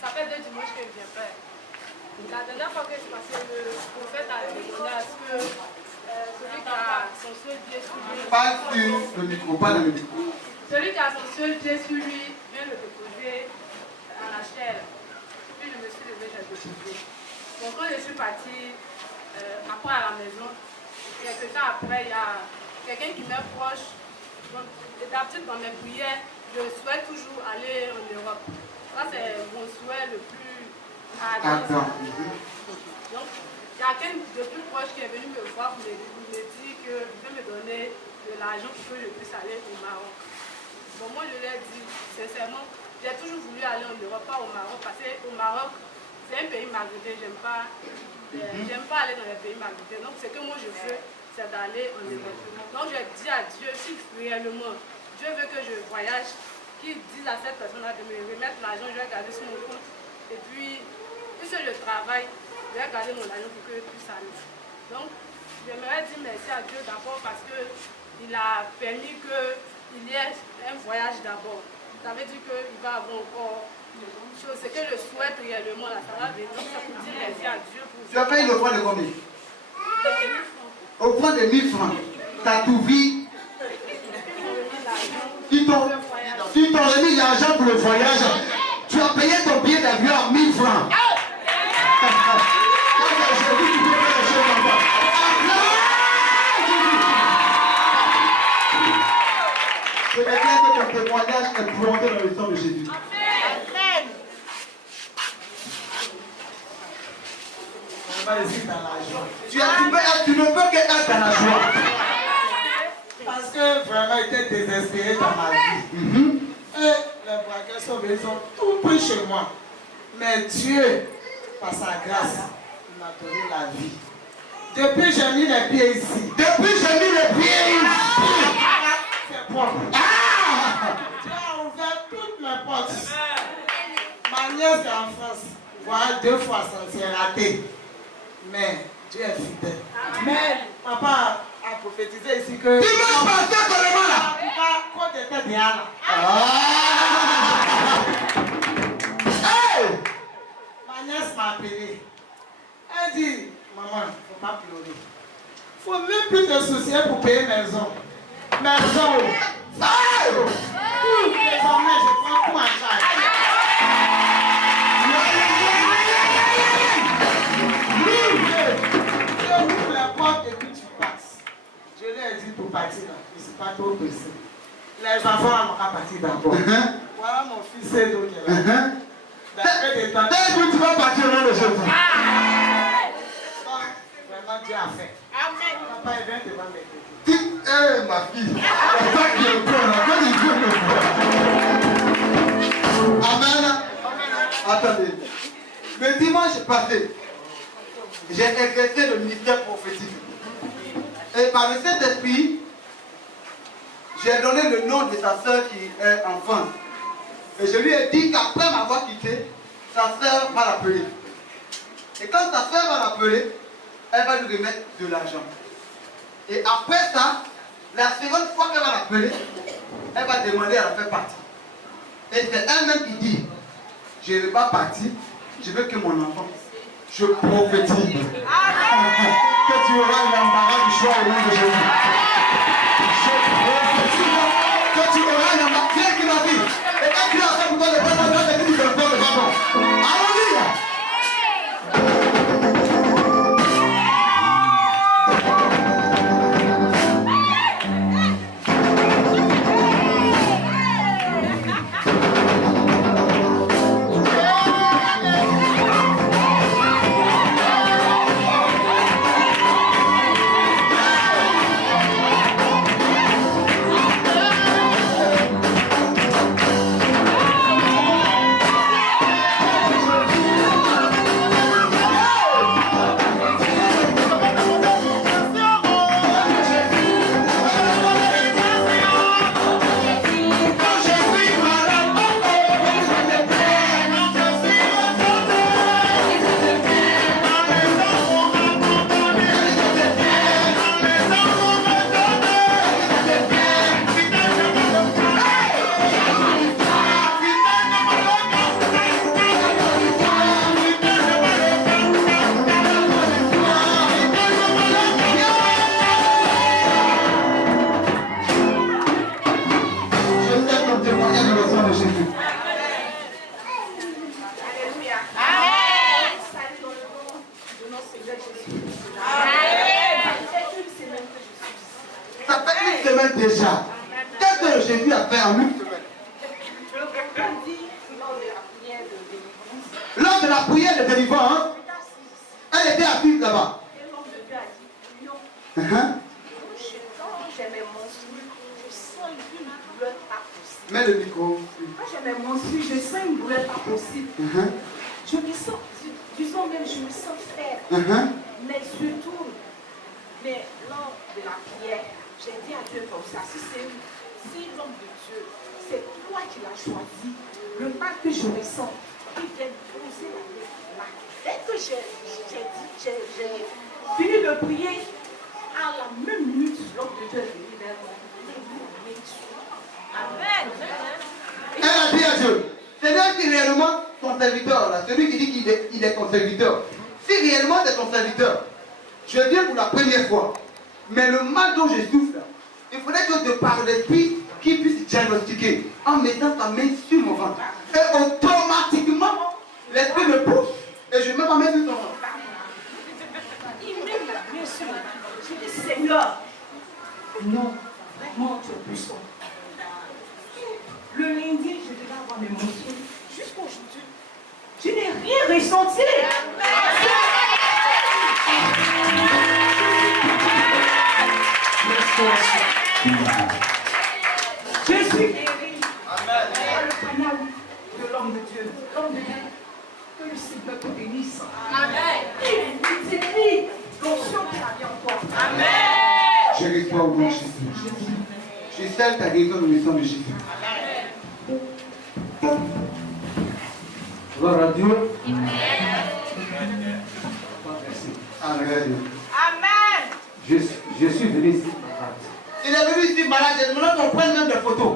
Ça fait 2 dimanches que je viens faire. La dernière fois que je suis passé, le prophète a demandé à ce que celui qui a son seul pied sur lui. Pas sur le micro, pas le micro. Celui qui a son seul pied sur lui vient le déposer à la chair. Puis je me suis levée, j'ai déposé. Donc quand je suis partie après à la maison, quelques temps après, il y a quelqu'un qui m'est proche. D'habitude dans mes prières, je souhaite toujours aller en Europe. Ça c'est mon souhait le plus ardent. Donc il y a quelqu'un de plus proche qui est venu me voir pour me dire qu'il veut me donner de l'argent pour que je puisse aller au Maroc. Bon, moi je lui ai dit sincèrement, j'ai toujours voulu aller en Europe, pas au Maroc, parce qu'au Maroc, c'est un pays maghrébin, j'aime pas aller dans les pays maghrébins. Donc ce que moi je veux, c'est d'aller en Europe. Donc je dis à Dieu, si réellement Dieu veut que je voyage, qu'il dise à cette personne-là de me remettre l'argent, je vais garder sur mon compte. Et puis, puisque je travaille, je vais garder mon argent pour que je puisse aller. Donc, j'aimerais dire merci à Dieu d'abord parce qu'il a permis qu'il y ait un voyage d'abord. Ça veut dire qu'il va avoir encore chose. Ce que je souhaite réellement, là, ça va venir. Donc, ça pour dire merci à Dieu pour ça. Tu as payé le point de combien? Au point de 1000 francs. T'as tout vu. Ils t'ont remis l'argent pour le voyage. Tu as payé ton billet d'avion à 1000 francs. Je vais dire que ton témoignage est plongé dans le sang de Jésus. Amen. Tu ne peux qu'être dans la joie. Parce que vraiment, j'étais désespéré dans ma vie. Et les braqueurs sont venus, ils ont tout pris chez moi. Mais Dieu, par sa grâce, il m'a donné la vie. Depuis j'ai mis les pieds ici. C'est propre. Dieu a ouvert toutes mes portes. Ma nièce est en France. Voilà, 2 fois, ça s'est raté. Mais Dieu est fidèle. Mais papa a prophétisé ici que. Tu vas passer seulement là. Quand tu étais bien là. Hey! Ma nièce m'a appelé. Elle dit, maman, il ne faut pas pleurer. Il ne faut même plus te soucier pour payer maison. Maison. Hey! Tout, désormais, je prends tout en charge. Je ouvre la porte et puis tu passes. Je lui ai dit pour partir là. Je ne suis pas trop pressé. Les enfants n'ont pas parti d'abord. Voilà mon fils Edo qui est là. D'après des temps. Tu vas partir au nom de Jésus. Vraiment Dieu a fait. Amen. Papa, il vient devant mes petits. Eh, ma fille. C'est ça qui est bon. Quand il veut me voir. Amen. Attendez. Le dimanche passé, j'ai exercé le ministère prophétique. Et par le Saint-Esprit, j'ai donné le nom de sa soeur qui est en France. Et je lui ai dit qu'après m'avoir quitté, sa soeur va l'appeler. Et quand sa soeur va l'appeler, elle va lui remettre de l'argent. Et après ça, la seconde fois qu'elle va l'appeler, elle va demander à la faire partie. Et c'est elle-même qui dit, je ne vais pas partir, je veux que mon enfant, je prophétise. Que tu auras l'embarras du choix au nom de Jésus. Je prophétise que tu auras l'embarras. Qui est qui m'a dit? Et quand tu as fait pour toi le pardon, tu as dit que tu le pardon. Alléluia. déjà. Qu'est-ce que Jésus a fait en une semaine? Lors de la prière de délivrance, elle était assise là-bas. Et l'homme de Dieu a dit, non. Uh-huh. Quand j'ai mes menstrues, je sens une douleur pas possible. Mets le micro. Quand j'ai mes menstrues, je sens une douleur pas possible. Uh-huh. Je me sens, disons même, je me sens faible. Uh-huh. Mais je tourne. Mais lors de la prière, j'ai dit à Dieu comme ça, si l'homme de Dieu, c'est toi qui l'as choisi, le mal que je ressens, il vient poser la tête là. Dès que j'ai fini de prier, à la même minute, l'homme de Dieu est venu vers moi. Amen. Elle a dit à Dieu, Seigneur, si réellement ton serviteur, là, celui qui dit qu'il est ton serviteur, si réellement c'est ton serviteur, je viens pour la première fois, mais le mal dont je souffre, il faudrait que de par l'esprit qui puisse diagnostiquer en mettant sa main sur mon ventre. Et automatiquement, l'esprit me pousse et je mets ma main sur son ventre. Il met la main sur moi. Je dis, Seigneur, non, vraiment, tu es puissant. Le lundi, je devais avoir mes menstrues. Jusqu'aujourd'hui, je n'ai rien ressenti. Je suis guérie par le canal de l'homme de Dieu. L'homme de Dieu, que le Seigneur te bénisse. Amen. Il multiplie l'onction qu'il a mis en toi. Amen. Je reçois au nom de Jésus. Je scelle ta guérison dans le sang de Jésus. Gloire à Dieu. Amen. Amen. Je suis venu ici malade. Il est venu ici malade, j'ai demandé qu'on prenne même des photos.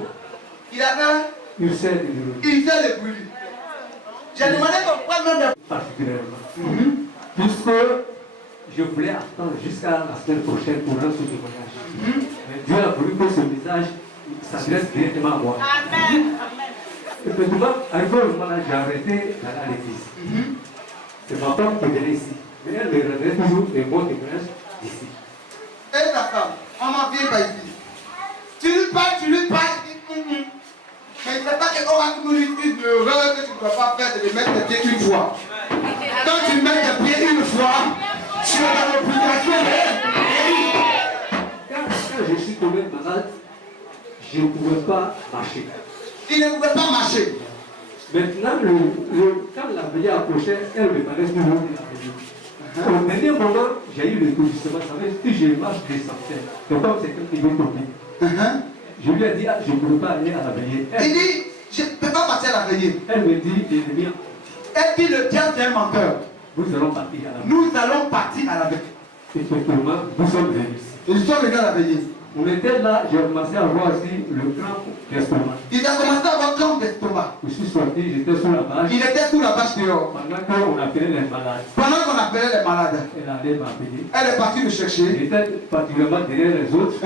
Il avait Il sait de une seule de brûlure. J'ai demandé qu'on prenne même des particulièrement. Puisque je voulais attendre jusqu'à la semaine prochaine pour rendre ce témoignage. Mais Dieu a voulu que ce message s'adresse directement à moi. Amen. Effectivement, arrivé au moment là, j'ai arrêté d'aller à l'église. C'est ma femme qui venait ici. Mais elle me rendait toujours des bons témoignages d'ici. Et ta femme, on m'en vient pas ici. Tu lui parles, il dit, mais il ne sait pas qu'on va nous dire l'erreur que tu ne dois pas faire de les mettre tes pieds une fois. Quand tu mets tes pieds une fois, tu es dans l'obligation de... Quand je suis tombé malade, je ne pouvais pas marcher. Il ne pouvait pas marcher. Maintenant, quand la veillée approchait, elle me parlait toujours de la veillée. Au dernier moment, j'ai eu le coup justement, ça veut dire que je marche descendais. C'est comme c'est quelqu'un qui veut tomber. Je lui ai dit, je ne peux pas aller à la veillée. Il dit, je ne peux pas passer à la veillée. Elle me dit, l'ennemi. Elle dit, le diable c'est un menteur. Nous allons partir à la veillée. Nous allons partir à la veillée. Effectivement, nous sommes venus ici. Ils sont venus à la veillée. On était là, j'ai commencé à voir aussi le crampe d'estomac. Il a commencé à avoir crampe d'estomac. Je suis sorti, j'étais sous la bâche. Il était sous la bâche dehors. Pendant qu'on appelait les malades. Pendant qu'on appelait les malades, Elle allait m'appeler. elle est partie me chercher. J'étais particulièrement derrière les autres.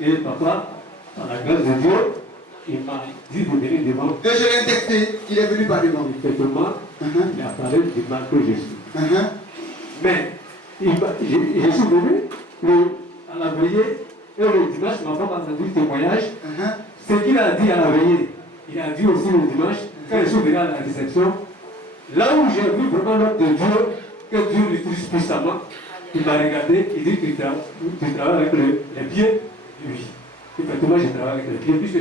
Et papa, par la grâce de Dieu, il m'a dit de venir devant. Et je l'ai texté, il est venu parler devant. Effectivement, il a parlé du mal que je suis. Mais je suis venu à la veillée. Et le dimanche, ma femme a entendu le témoignage. Ce qu'il a dit à la veillée, il a dit aussi le dimanche, quand je suis venu à la réception, là où j'ai vu vraiment l'homme de Dieu, que Dieu l'utilise puissamment, il m'a regardé, il dit tu travailles avec les pieds. Oui. Effectivement, je travaille avec les pieds, puisque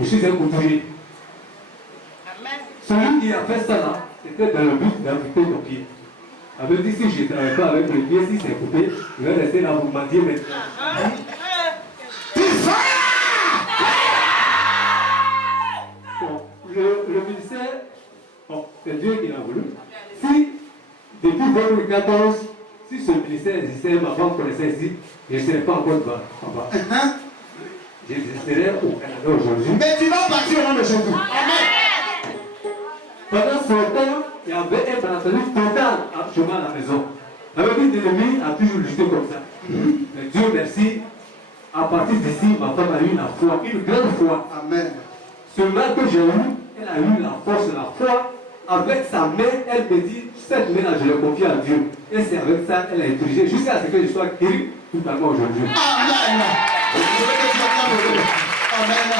je suis un couturier. Celui qui a fait ça là, c'était dans le but d'affecter ton pied. Elle me dit si je ne travaille pas avec les pieds, si c'est coupé, je vais rester là pour mendier maintenant. Bon, le ministère, bon, c'est Dieu qui l'a voulu. Si, depuis 2014, si ce ministère existait, ma femme connaissait ici, je ne serais pas en Côte d'Ivoire. Je serais au Canada aujourd'hui. Mais tu vas partir au nom de Jésus. Pendant ce temps, il y avait un malentendu total actuellement à la maison. La vie de l'ennemi a toujours lutté comme ça. Mais Dieu merci, à partir d'ici, ma femme a eu la foi, une grande foi. Amen. Ce mal que j'ai eu, elle a eu la force, la foi. Avec sa main, elle me dit, cette main-là, je l'ai confiée à Dieu. Et c'est avec ça qu'elle a utilisé jusqu'à ce que je sois guéri totalement aujourd'hui. Amen. Je veux que tu acclames le Dieu. Amen.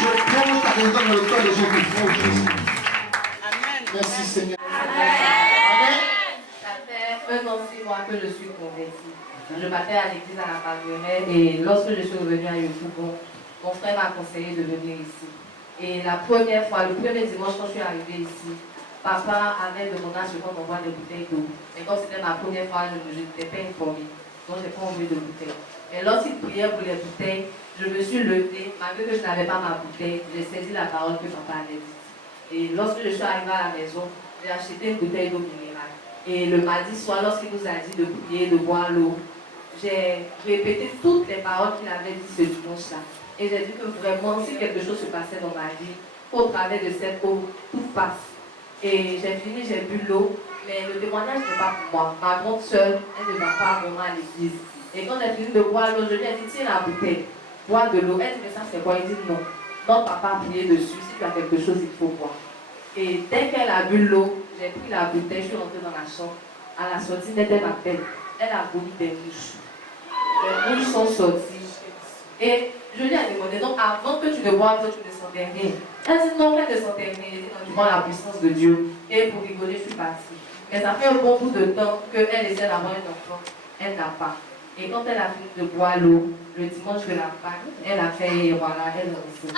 Je prends ta raison dans le cœur de Jésus. Merci Seigneur. Amen. Ça fait 1 an 6 mois que je suis convertie. Je battais à l'église à la Pavillonnaire et lorsque je suis revenue à Yopougon, mon frère m'a conseillé de venir ici. Et la première fois, le premier dimanche quand je suis arrivée ici, papa avait demandé à ce qu'on m'envoie des bouteilles d'eau. Mais comme c'était ma première fois, je n'étais pas informée. Donc je n'ai pas envie de bouteilles. Mais lorsqu'il priait pour les bouteilles, je me suis levée, malgré que je n'avais pas ma bouteille, j'ai saisi la parole que papa avait dit. Et lorsque je suis arrivée à la maison, j'ai acheté une bouteille d'eau minérale. Et le mardi soir, lorsqu'il nous a dit de prier, de boire l'eau, j'ai répété toutes les paroles qu'il avait dit ce dimanche-là. Et j'ai dit que vraiment, si quelque chose se passait dans ma vie, au travers de cette eau, tout passe. Et j'ai fini, j'ai bu l'eau, mais le témoignage n'est pas pour moi. Ma grande soeur, elle ne va pas vraiment à l'église. Et quand j'ai fini de boire l'eau, je lui ai dit, tiens la bouteille, bois de l'eau. Elle dit, mais ça c'est quoi? Il dit, non. Donc papa a prié dessus, si tu as quelque chose, il faut boire. Et dès qu'elle a bu l'eau, j'ai pris la bouteille, je suis rentrée dans la chambre. À la sortie, elle m'appelle. Elle a vomi des mouches. Les mouches sont sorties. Et je lui ai demandé, donc avant que tu ne boives, tu ne sentais rien. Elle dit non, elle ne sentait rien. Elle dit non, tu vois la puissance de Dieu. Et pour rigoler, je suis partie. Mais ça fait un bon bout de temps qu'elle essaie d'avoir un enfant. Elle n'a pas. Et quand elle a fini de boire l'eau, le dimanche de la Pâque, elle a fait, et voilà, elle est enceinte.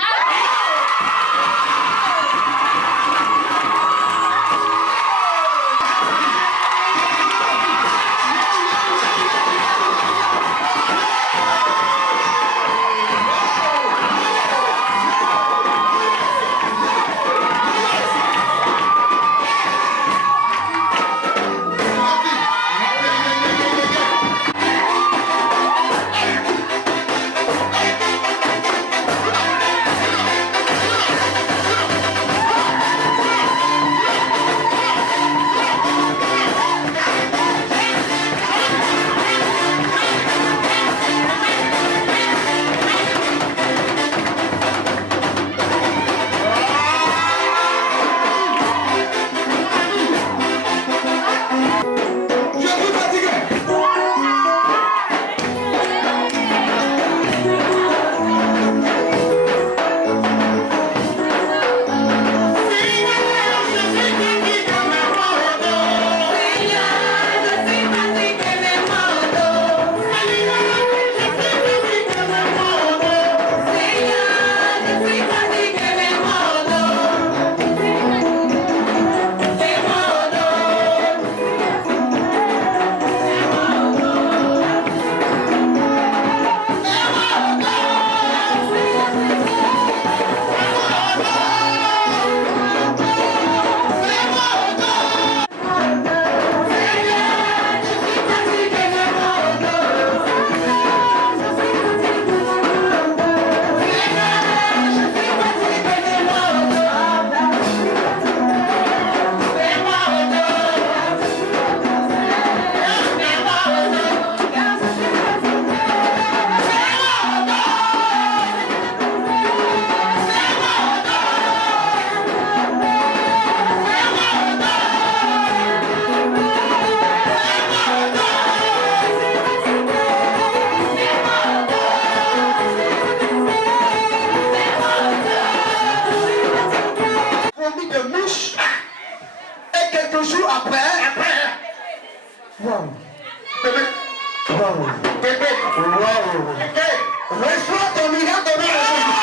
Reçois ton miracle au nom de Jésus.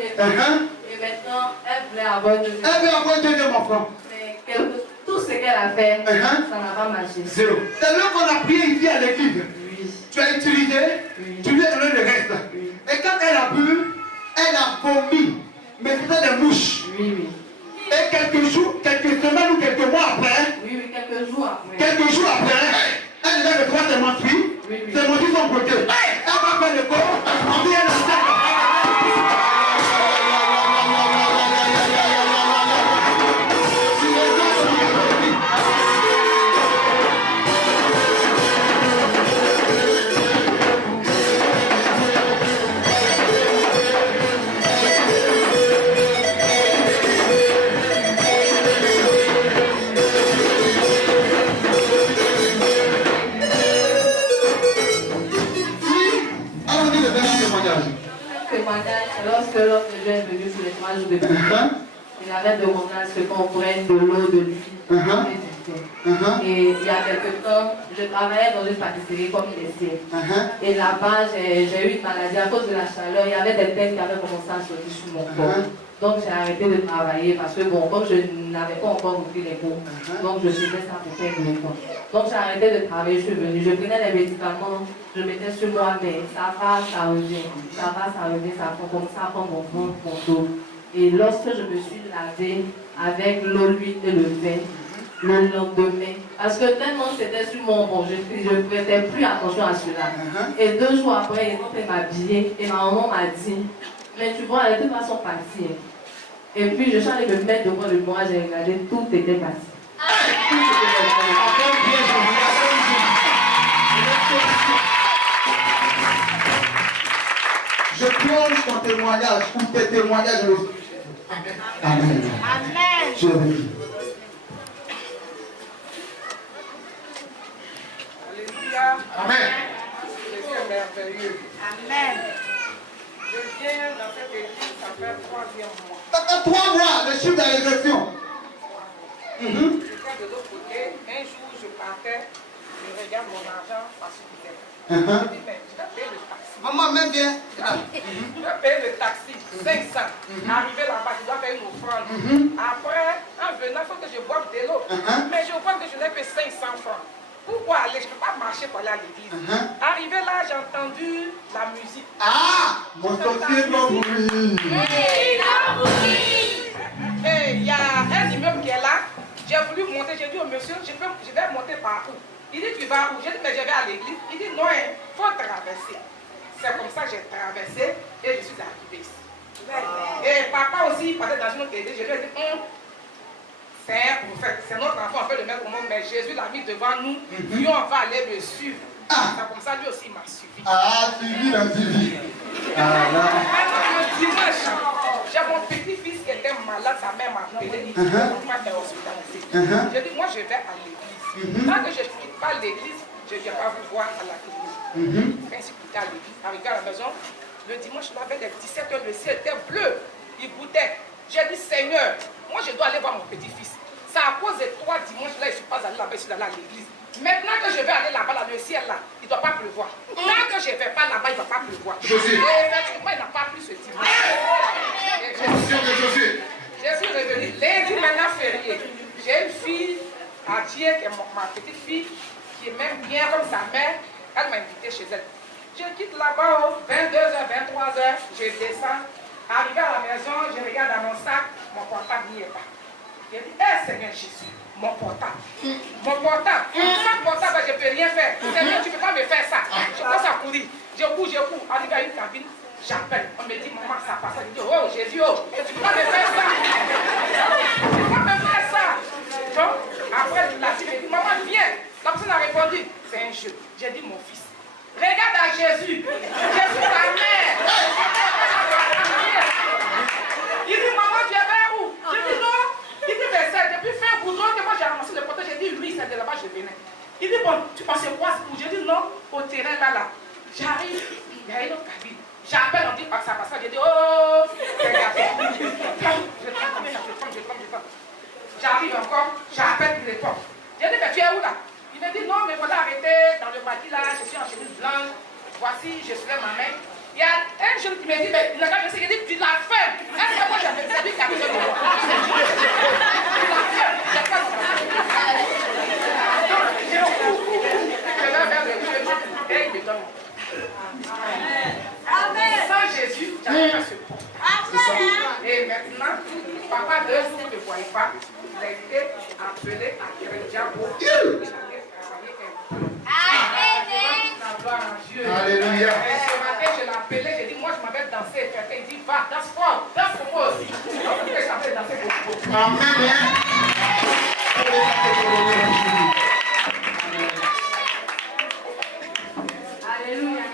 Et maintenant, elle voulait avoir une deuxième. Elle veut avoir un deuxième enfant. Mais tout ce qu'elle a fait, ça n'a pas marché. Zéro. C'est là qu'on a prié ici à l'église. Oui. Tu as utilisé, tu lui as donné le reste. Et quand elle a bu, elle a vomi. Mais c'était des mouches. Oui, oui. Et quelques jours, quelques semaines ou quelques mois après, Oui, oui, quelques jours après. elle devait le droit de mentir. Oui, oui. C'est mentir son côté. Elle va faire le corps, on vient la tête. Lorsque Dieu est venu sur les 3 jours de prière, il avait demandé à ce qu'on prenne de l'eau, de l'huile et il y a quelque temps, je travaillais dans une pâtisserie comme caissier. Et là-bas, j'ai eu une maladie à cause de la chaleur. Il y avait des peines qui avaient commencé à sortir sur mon corps. Donc j'ai arrêté de travailler parce que bon, comme je n'avais pas encore ouvert les cours, donc je faisais ça pour faire mes cours. Donc j'ai arrêté de travailler, je suis venue, je prenais les médicaments, je mettais sur moi, mais ça va, ça revient, ça va, ça revient, ça prend comme ça, prend mon ventre, mon dos. Et lorsque je me suis lavée avec l'eau, l'huile et le vin, le lendemain, parce que tellement c'était sur mon bon, je ne prêtais plus attention à cela. Et 2 jours après, ils ont fait m'habiller et ma maman m'a dit, mais tu vois, elle était de toute façon partie. Et puis je suis allée me mettre devant le miroir, j'ai regardé, tout était parti. Je plonge ton témoignage ou tes témoignages. Amen. Amen. Je le dis. Alléluia. Amen. Jésus est merveilleux. Amen. Je viens dans cette église, ça fait 3e mois. Ça fait 3 mois, le chiffre de la régression. Je viens de l'autre côté. Un jour, je partais, je regarde mon argent parce que je dis, mais je vais payer le taxi. Maman, même bien. Je vais payer le taxi, 500. Arrivé là-bas, je dois faire une offrande. Après, en venant, il faut que je boive de l'eau. Mais je vois que je n'ai que 500 francs. Pourquoi aller? Je ne peux pas marcher pour aller à l'église. Arrivé là, j'ai entendu la musique. Ah, mon sorcier doit mourir. Et il y a un immeuble qui est là. J'ai voulu monter. J'ai dit au monsieur, je vais monter par où? Il dit, tu vas où? J'ai dit, mais je vais à l'église. Il dit, non, il faut traverser. C'est comme ça que j'ai traversé et je suis arrivé ici. Et papa aussi, il partait dans une autre église. Je lui ai dit, c'est un prophète, c'est notre enfant, on peut le mettre au monde, mais Jésus l'a mis devant nous, puis on va aller le suivre. C'est comme ça, lui aussi m'a suivi. Ah, suivi dans suivi. Ah, là. Le dimanche, j'ai mon petit-fils qui était malade, sa mère m'a appelé, on m'a fait hospitaliser. J'ai dit, moi je vais à l'église. Tant que je ne quitte pas l'église, je ne viens pas vous voir à la clinique. Ainsi quitté à l'église, arrivé à la maison, le dimanche, il avait les 17 heures, le ciel était bleu, il goûtait. J'ai dit, Seigneur, moi je dois aller voir mon petit-fils. C'est à cause de toi, dimanche, là, je ne suis pas allé là-bas, je suis allé à l'église. Maintenant que je vais aller là-bas, là, le ciel, là, il ne doit pas pleuvoir. Tant que je ne vais pas là-bas, il ne va pas pleuvoir. Et effectivement, il n'a pas plu ce dimanche. Je suis revenu. Lundi, maintenant, férié. J'ai une fille, Adieu, qui est ma petite fille, qui m'aime bien comme sa mère. Elle m'a invité chez elle. Je quitte là-bas, 22h, 23h, je descends. Arrivé à la maison, je regarde dans mon sac, mon portable n'y est pas. J'ai dit, eh Seigneur Jésus, mon portable. Mon portable. Sans portable, je ne peux rien faire. Seigneur, tu ne peux pas me faire ça. Je commence à courir. Je cours. Arrivé à une cabine, j'appelle. On me dit, maman, ça passe. Je dis, oh Jésus, oh, tu ne peux pas me faire ça. Tu ne peux pas me faire ça. Donc, après, la fille me dit, maman, viens. La personne a répondu, c'est un jeu. J'ai dit, mon fils, regarde à Jésus. Jésus, ta mère. Il dit, maman, tu es vers où? Je dis, non. Il dit, mais c'est depuis fin goudron que moi j'ai ramassé le poteau. J'ai dit, oui, c'est de là-bas, je venais. Il dit, bon, tu penses quoi? J'ai dit, non, au terrain là. J'arrive, il y a une autre cabine. J'appelle, on dit, ah, ça passe pas. J'ai dit, oh, c'est gâté. Je prends. J'arrive encore, j'appelle, il répond. J'ai dit, mais tu es où là? Il me dit, non, mais voilà, arrêtez, dans le maquis là, je suis en chemise blanche. Voici, je soulève ma main. Il y a un jeune qui me dit, mais il n'a pas dit, il dit, tu l'as fait. Est-ce que moi j'avais fait lui qui a fait de moi? Tu l'as fait, j'ai pas de je vais vers le Dieu et il me donne. Sans Jésus, j'avais pas ce pont. Et maintenant, papa 2 jours ne me voyait pas. Il a été appelé à Chrétien pour travailler un peu. Alléluia. Et ce matin, je l'ai appelé, j'ai dit, moi je m'avais dansé. Il dit, va, danse fort, danse pour moi aussi. Donc, je savais danser beaucoup. Amen. Alléluia.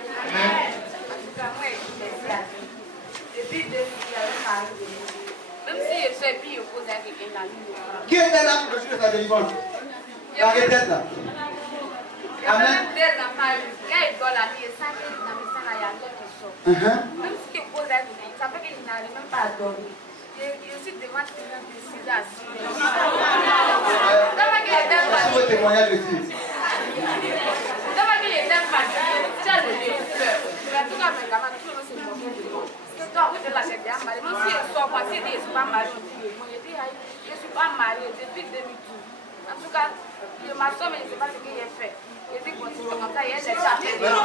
Depuis 2000, même si je suis puis opposé à quelqu'un dans l'île. Qui était là pour le jour de ta délivrance? La retraite là. Amen. Des enfants, quand ils doivent la vie, ça fait dans le sang, il y a d'autres qui sortent. Même si je pose à quelqu'un, ça fait qu'il n'arrive même pas à dormir. Je suis devant quelqu'un de 6 à 6. C'est votre témoignage aussi. D'abord qu'il était fatigué, tu as levé peur. Mais en tout cas, mes gamins, tout le monde s'est moqué de moi. Toi, vous êtes là, j'ai bien marié. Même si je sors, moi, si je ne suis pas mariée, je dis, je ne suis pas mariée depuis 2012. En tout cas, je m'assomme, mais je ne sais pas ce qu'il a fait. Il dit, bon, c'est comme ça, il a laissé à faire des l'église.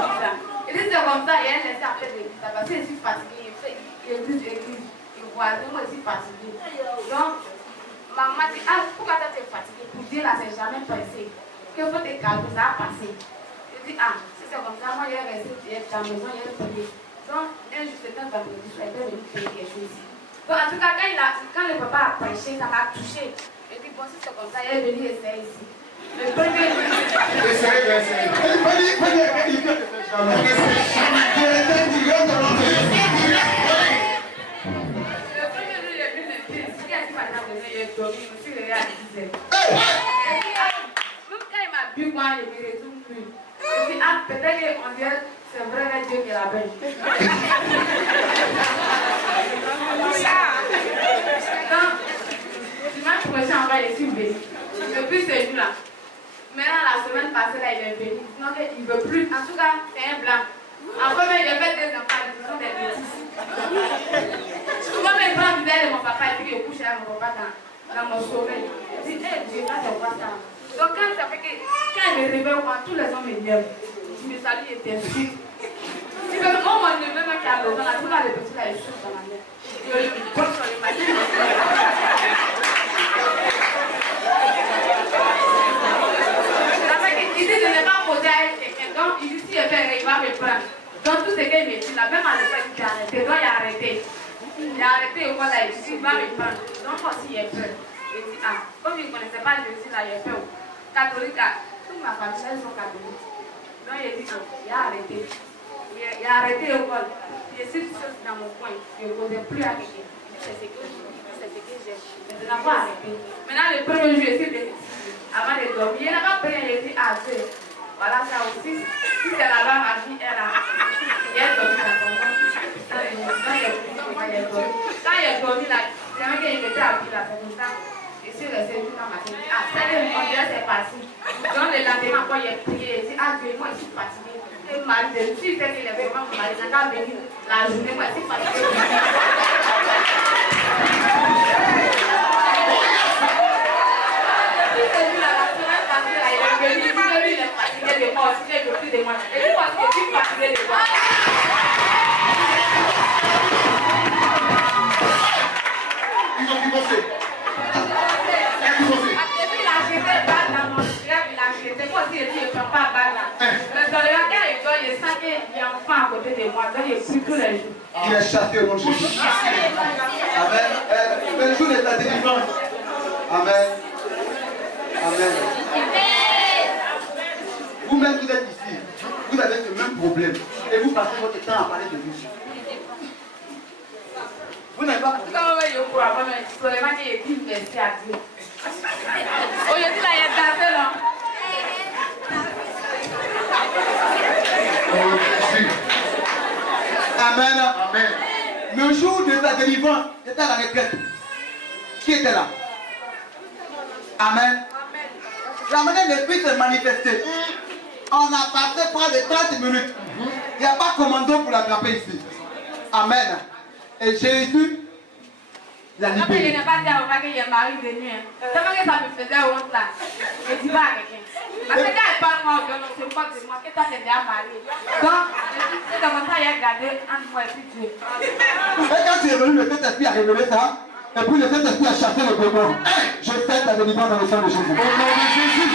Il dit, c'est comme ça, il a laissé à faire des l'église. Parce que je suis fatiguée, il dit, il voit, moi, je suis fatiguée. Donc, maman dit, ah, pourquoi tu es fatiguée? Pour dire là, c'est jamais passé. Que faut te calmer, ça a passé. Je dis, ah, si c'est comme ça, moi, il est resté dans la maison, il est payé. Donc, un jour, c'était un vendredi, je suis venu payer quelque chose. Donc, en tout cas, quand le papa a prêché, ça m'a touché. Je dis, bon, si c'est comme ça, il est venu essayer ici. Le premier jour, puis moi, je ne retourne plus. Je dis, ah, peut-être qu'on dirait, c'est vrai Dieu qui est la belle. Donc, dimanche prochain, on va les suivre. Depuis ce jour-là. Maintenant, la semaine passée, là, il est venu. Donc, il ne veut plus. En tout cas, c'est un blanc. En premier, il a fait des enfants, ils sont des bêtises. Souvent, mes grands visages de mon papa, et puis il couche avec mon papa dans mon sommeil. Je dis, hé, Dieu, là, c'est quoi ça? Donc, quand ça fait que, quand il me réveille, moi, tous les hommes me viennent. Je me salue et t'insulte. Si même mon neveu, même qui a besoin, là, tout là, les petits, là, ils chutent dans la mer. Je lui pose sur les machines. Il dit, je n'ai pas posé avec quelqu'un. Donc, il dit, si je fais, il va me prendre. Donc, tout ce qu'il me dit, là, même à l'époque, il dit, arrêtez. Donc, il a arrêté. Il a arrêté, et voilà, il dit, il va me prendre. Donc, aussi, il est peur. Il dit, ah, comme il ne connaissait pas Jésus, là, il est peur. Catholique, toute ma famille, elles sont catholiques. Donc, il dit, non, il a arrêté. Il a arrêté l'école. Je suis dans mon coin. Je ne posais plus à quelqu'un. C'est ce que j'aime. Je n'ai pas arrêté. Maintenant, le premier jour, je suis venu avant de dormir. Il n'a pas pris, il dit, ah, Dieu. Voilà ça aussi. Si c'est là-bas, ma fille, elle a dormi dans son coin. Quand il est dormi là, c'est vrai qu'il était appris là, c'est comme ça. Et sur le séjour dans ma tête, ah, ça c'est parti. Donc le lendemain, quand il est prié, il dit, ah Dieu, moi je suis fatiguée. Et ma mari, si c'est qu'il est vraiment mon mari, quand il venu la journée, moi je suis fatiguée. Depuis ce jour-là, la semaine passée, là, il est venu, il est fatigué de moi aussi, il est plus de moi. Et lui, moi je suis fatiguée de moi. Ils ont divorcé. Et puis il a acheté balle dans mon frère, il a acheté. Moi aussi, il dit, il ne peut pas balle là. Mais dans le regard, il doit, il sent qu'il y a un enfant à côté de moi, donc il prie tous les jours. Il est chassé au nom de Jésus. Amen. Le jour de ta délivrance. Amen. Amen. Vous-même, vous êtes ici. Vous avez ce même problème. Et vous passez votre temps à parler de lui. Vous n'avez pas de problème. Aujourd'hui, là, il y a dansé là. Amen. Amen. Le jour de ta délivrance, j'étais à la retraite. Qui était là? Amen. La manière dont l'esprit s'est manifesté. On a passé près de 30 minutes. Il n'y a pas de commando pour l'attraper ici. Amen. Et Jésus l'a Après, je libéré. n'ai pas dit à papa qu'il y a un mari de nuit. Tellement que ça me faisait honte là. Je dis pas à quelqu'un. Parce que quand elle parle, moi, c'est pas de moi. Que toi, t'es déjà marié. Donc, c'est comme ça, il a gardé entre moi et puis Dieu. Et quand tu es venu, le Saint-Esprit a révélé ça. Et puis le Saint-Esprit a chassé le démon. Je fais ta délivrance dans le sang de Jésus. Au nom de Jésus.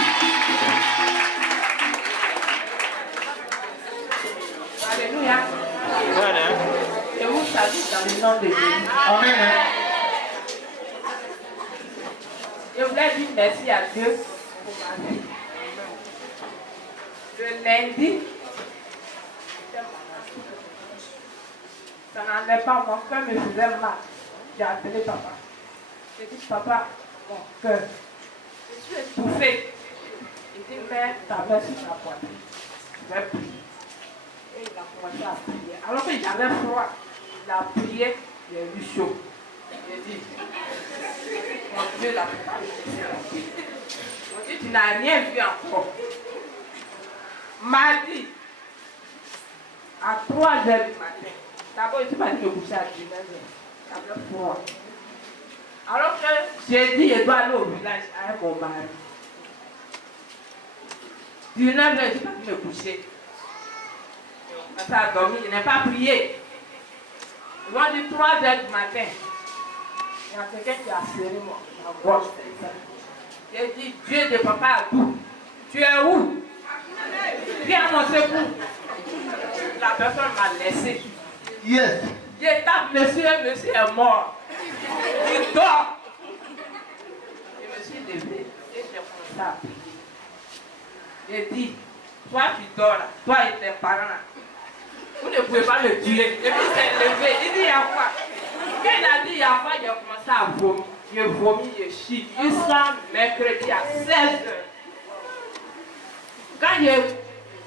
Alléluia. Et vous savez dans le nom de Jésus. Amen. Je voulais dire merci à Dieu pour ma vie. Le lundi, ça n'allait pas, mon cœur me faisait mal. J'ai appelé papa. J'ai dit, papa, mon cœur, je suis étouffée. Il dit, mais ta main sur ta poitrine. Je vais prier. Et il a commencé à prier. Alors que j'avais froid, il a prié, j'ai eu chaud. J'ai dit, mon Dieu l'a préparé. Mon Dieu, tu n'as rien vu encore. Mardi, à 3h du matin, d'abord, je suis partie me coucher à 19h. J'avais froid. Alors que j'ai dit, je dois aller au village avec mon mari. 19h, je suis partie me coucher. Ça a dormi, je n'ai pas prié. Loin de 3h du matin, il y a quelqu'un qui a serré ma gorge. J'ai dit, Dieu de papa Adou, tu es où? Viens à mon secours. La personne m'a laissé. Yes. J'ai tape, monsieur est mort. Il dort. Je me suis levé et j'ai commencé à prier. J'ai dit, toi tu dors là, toi et tes parents là. Vous ne pouvez pas le tuer. Et puis c'est levé. Il dit, il y a quoi? Quand il a dit, il y a quoi, j'ai commencé à vomir. Je vomis, je chie. Jusqu'à mercredi à 16h. Quand je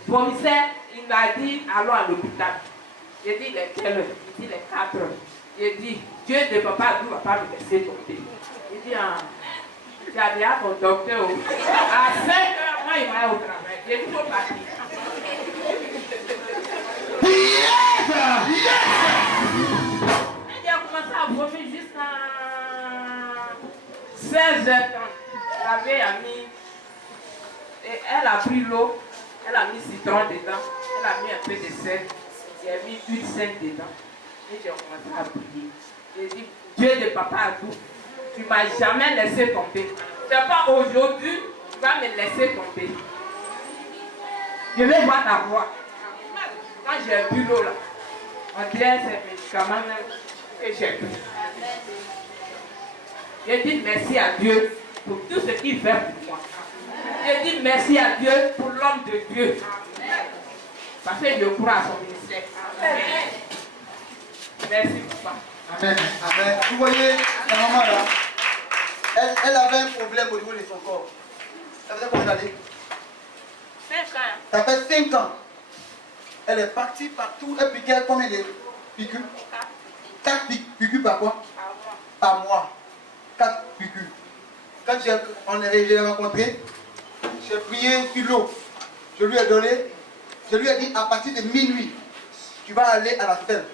vomissais, il m'a dit, allons à l'hôpital. J'ai dit, il est quelle heure? Il dit, il est 4h. J'ai dit, Dieu de papa ne va pas me laisser tomber. Il dit, tu as déjà ton docteur. À 5h, moi, il m'a au travail. J'ai dit, il faut partir. J'ai commencé à vomir jusqu'à 16h30. La vieille a mis, et elle a pris l'eau, elle a mis citron dedans, elle a mis un peu de sel, j'ai mis une sel dedans. Et j'ai commencé à prier. J'ai dit, Dieu de papa Adou, tu ne m'as jamais laissé tomber. C'est pas aujourd'hui, tu vas me laisser tomber. Je vais voir ta voix. Quand j'ai bu l'eau là, on dirait ces médicaments que j'ai pris. J'ai dit merci à Dieu pour tout ce qu'il fait pour moi. J'ai dit merci à Dieu pour l'homme de Dieu. Parce que je crois à son ministère. Merci papa. Amen. Amen. Vous voyez, la maman là, elle avait un problème au niveau de son corps. Ça faisait combien d'années? 5 ans. Ça fait 5 ans. Elle est partie partout. Elle piquait combien de piqûres? 4 piqûres par quoi? Par mois. 4 piqûres. Quand je l'ai rencontré, j'ai prié sur l'eau. Je lui ai donné, je lui ai dit à partir de minuit, tu vas aller à la selle.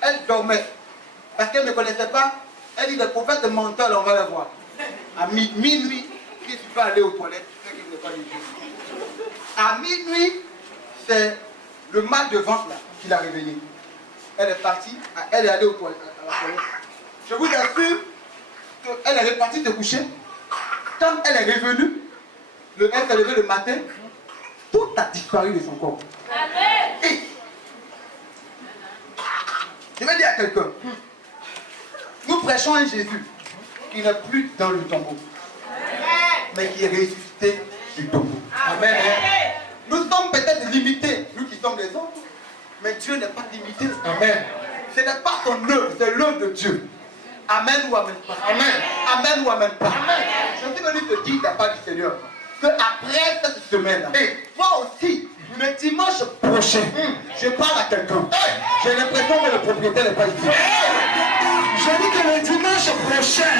Elle dormait. Parce qu'elle ne me connaissait pas. Elle dit, le prophète menteur, on va le voir. À minuit, si tu peux aller aux toilettes, c'est qu'il ne pas du tout. À minuit, c'est le mal de ventre là qui l'a réveillée. Elle est partie, elle est allée aux toilettes, à la toilette. Je vous assure, elle est repartie se coucher, quand elle est revenue, elle s'est levée le matin, tout a disparu de son corps. Et je vais dire à quelqu'un, nous prêchons un Jésus qui n'est plus dans le tombeau, mais qui est ressuscité du tombeau. Amen. Nous sommes peut-être limités, nous qui sommes les hommes, mais Dieu n'est pas limité. Amen. Ce n'est pas son œuvre, c'est l'œuvre de Dieu. Amen ou amen pas. Amen. Amen ou amen pas. Amen. Je suis venu te dire de la part du Seigneur qu'après cette semaine, et toi aussi, le dimanche prochain, je parle à quelqu'un. J'ai l'impression que le propriétaire n'est pas ici. Je dis que le dimanche prochain,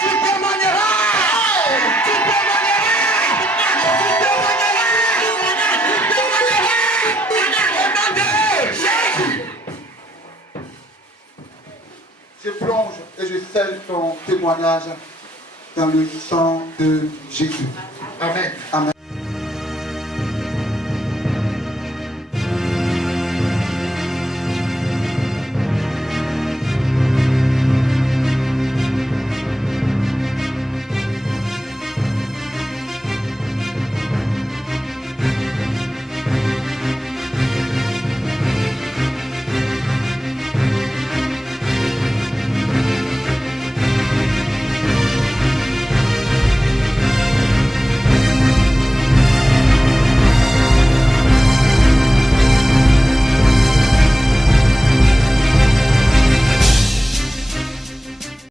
tu témoigneras. Je plonge et je scelle ton témoignage dans le sang de Jésus. Amen. Amen.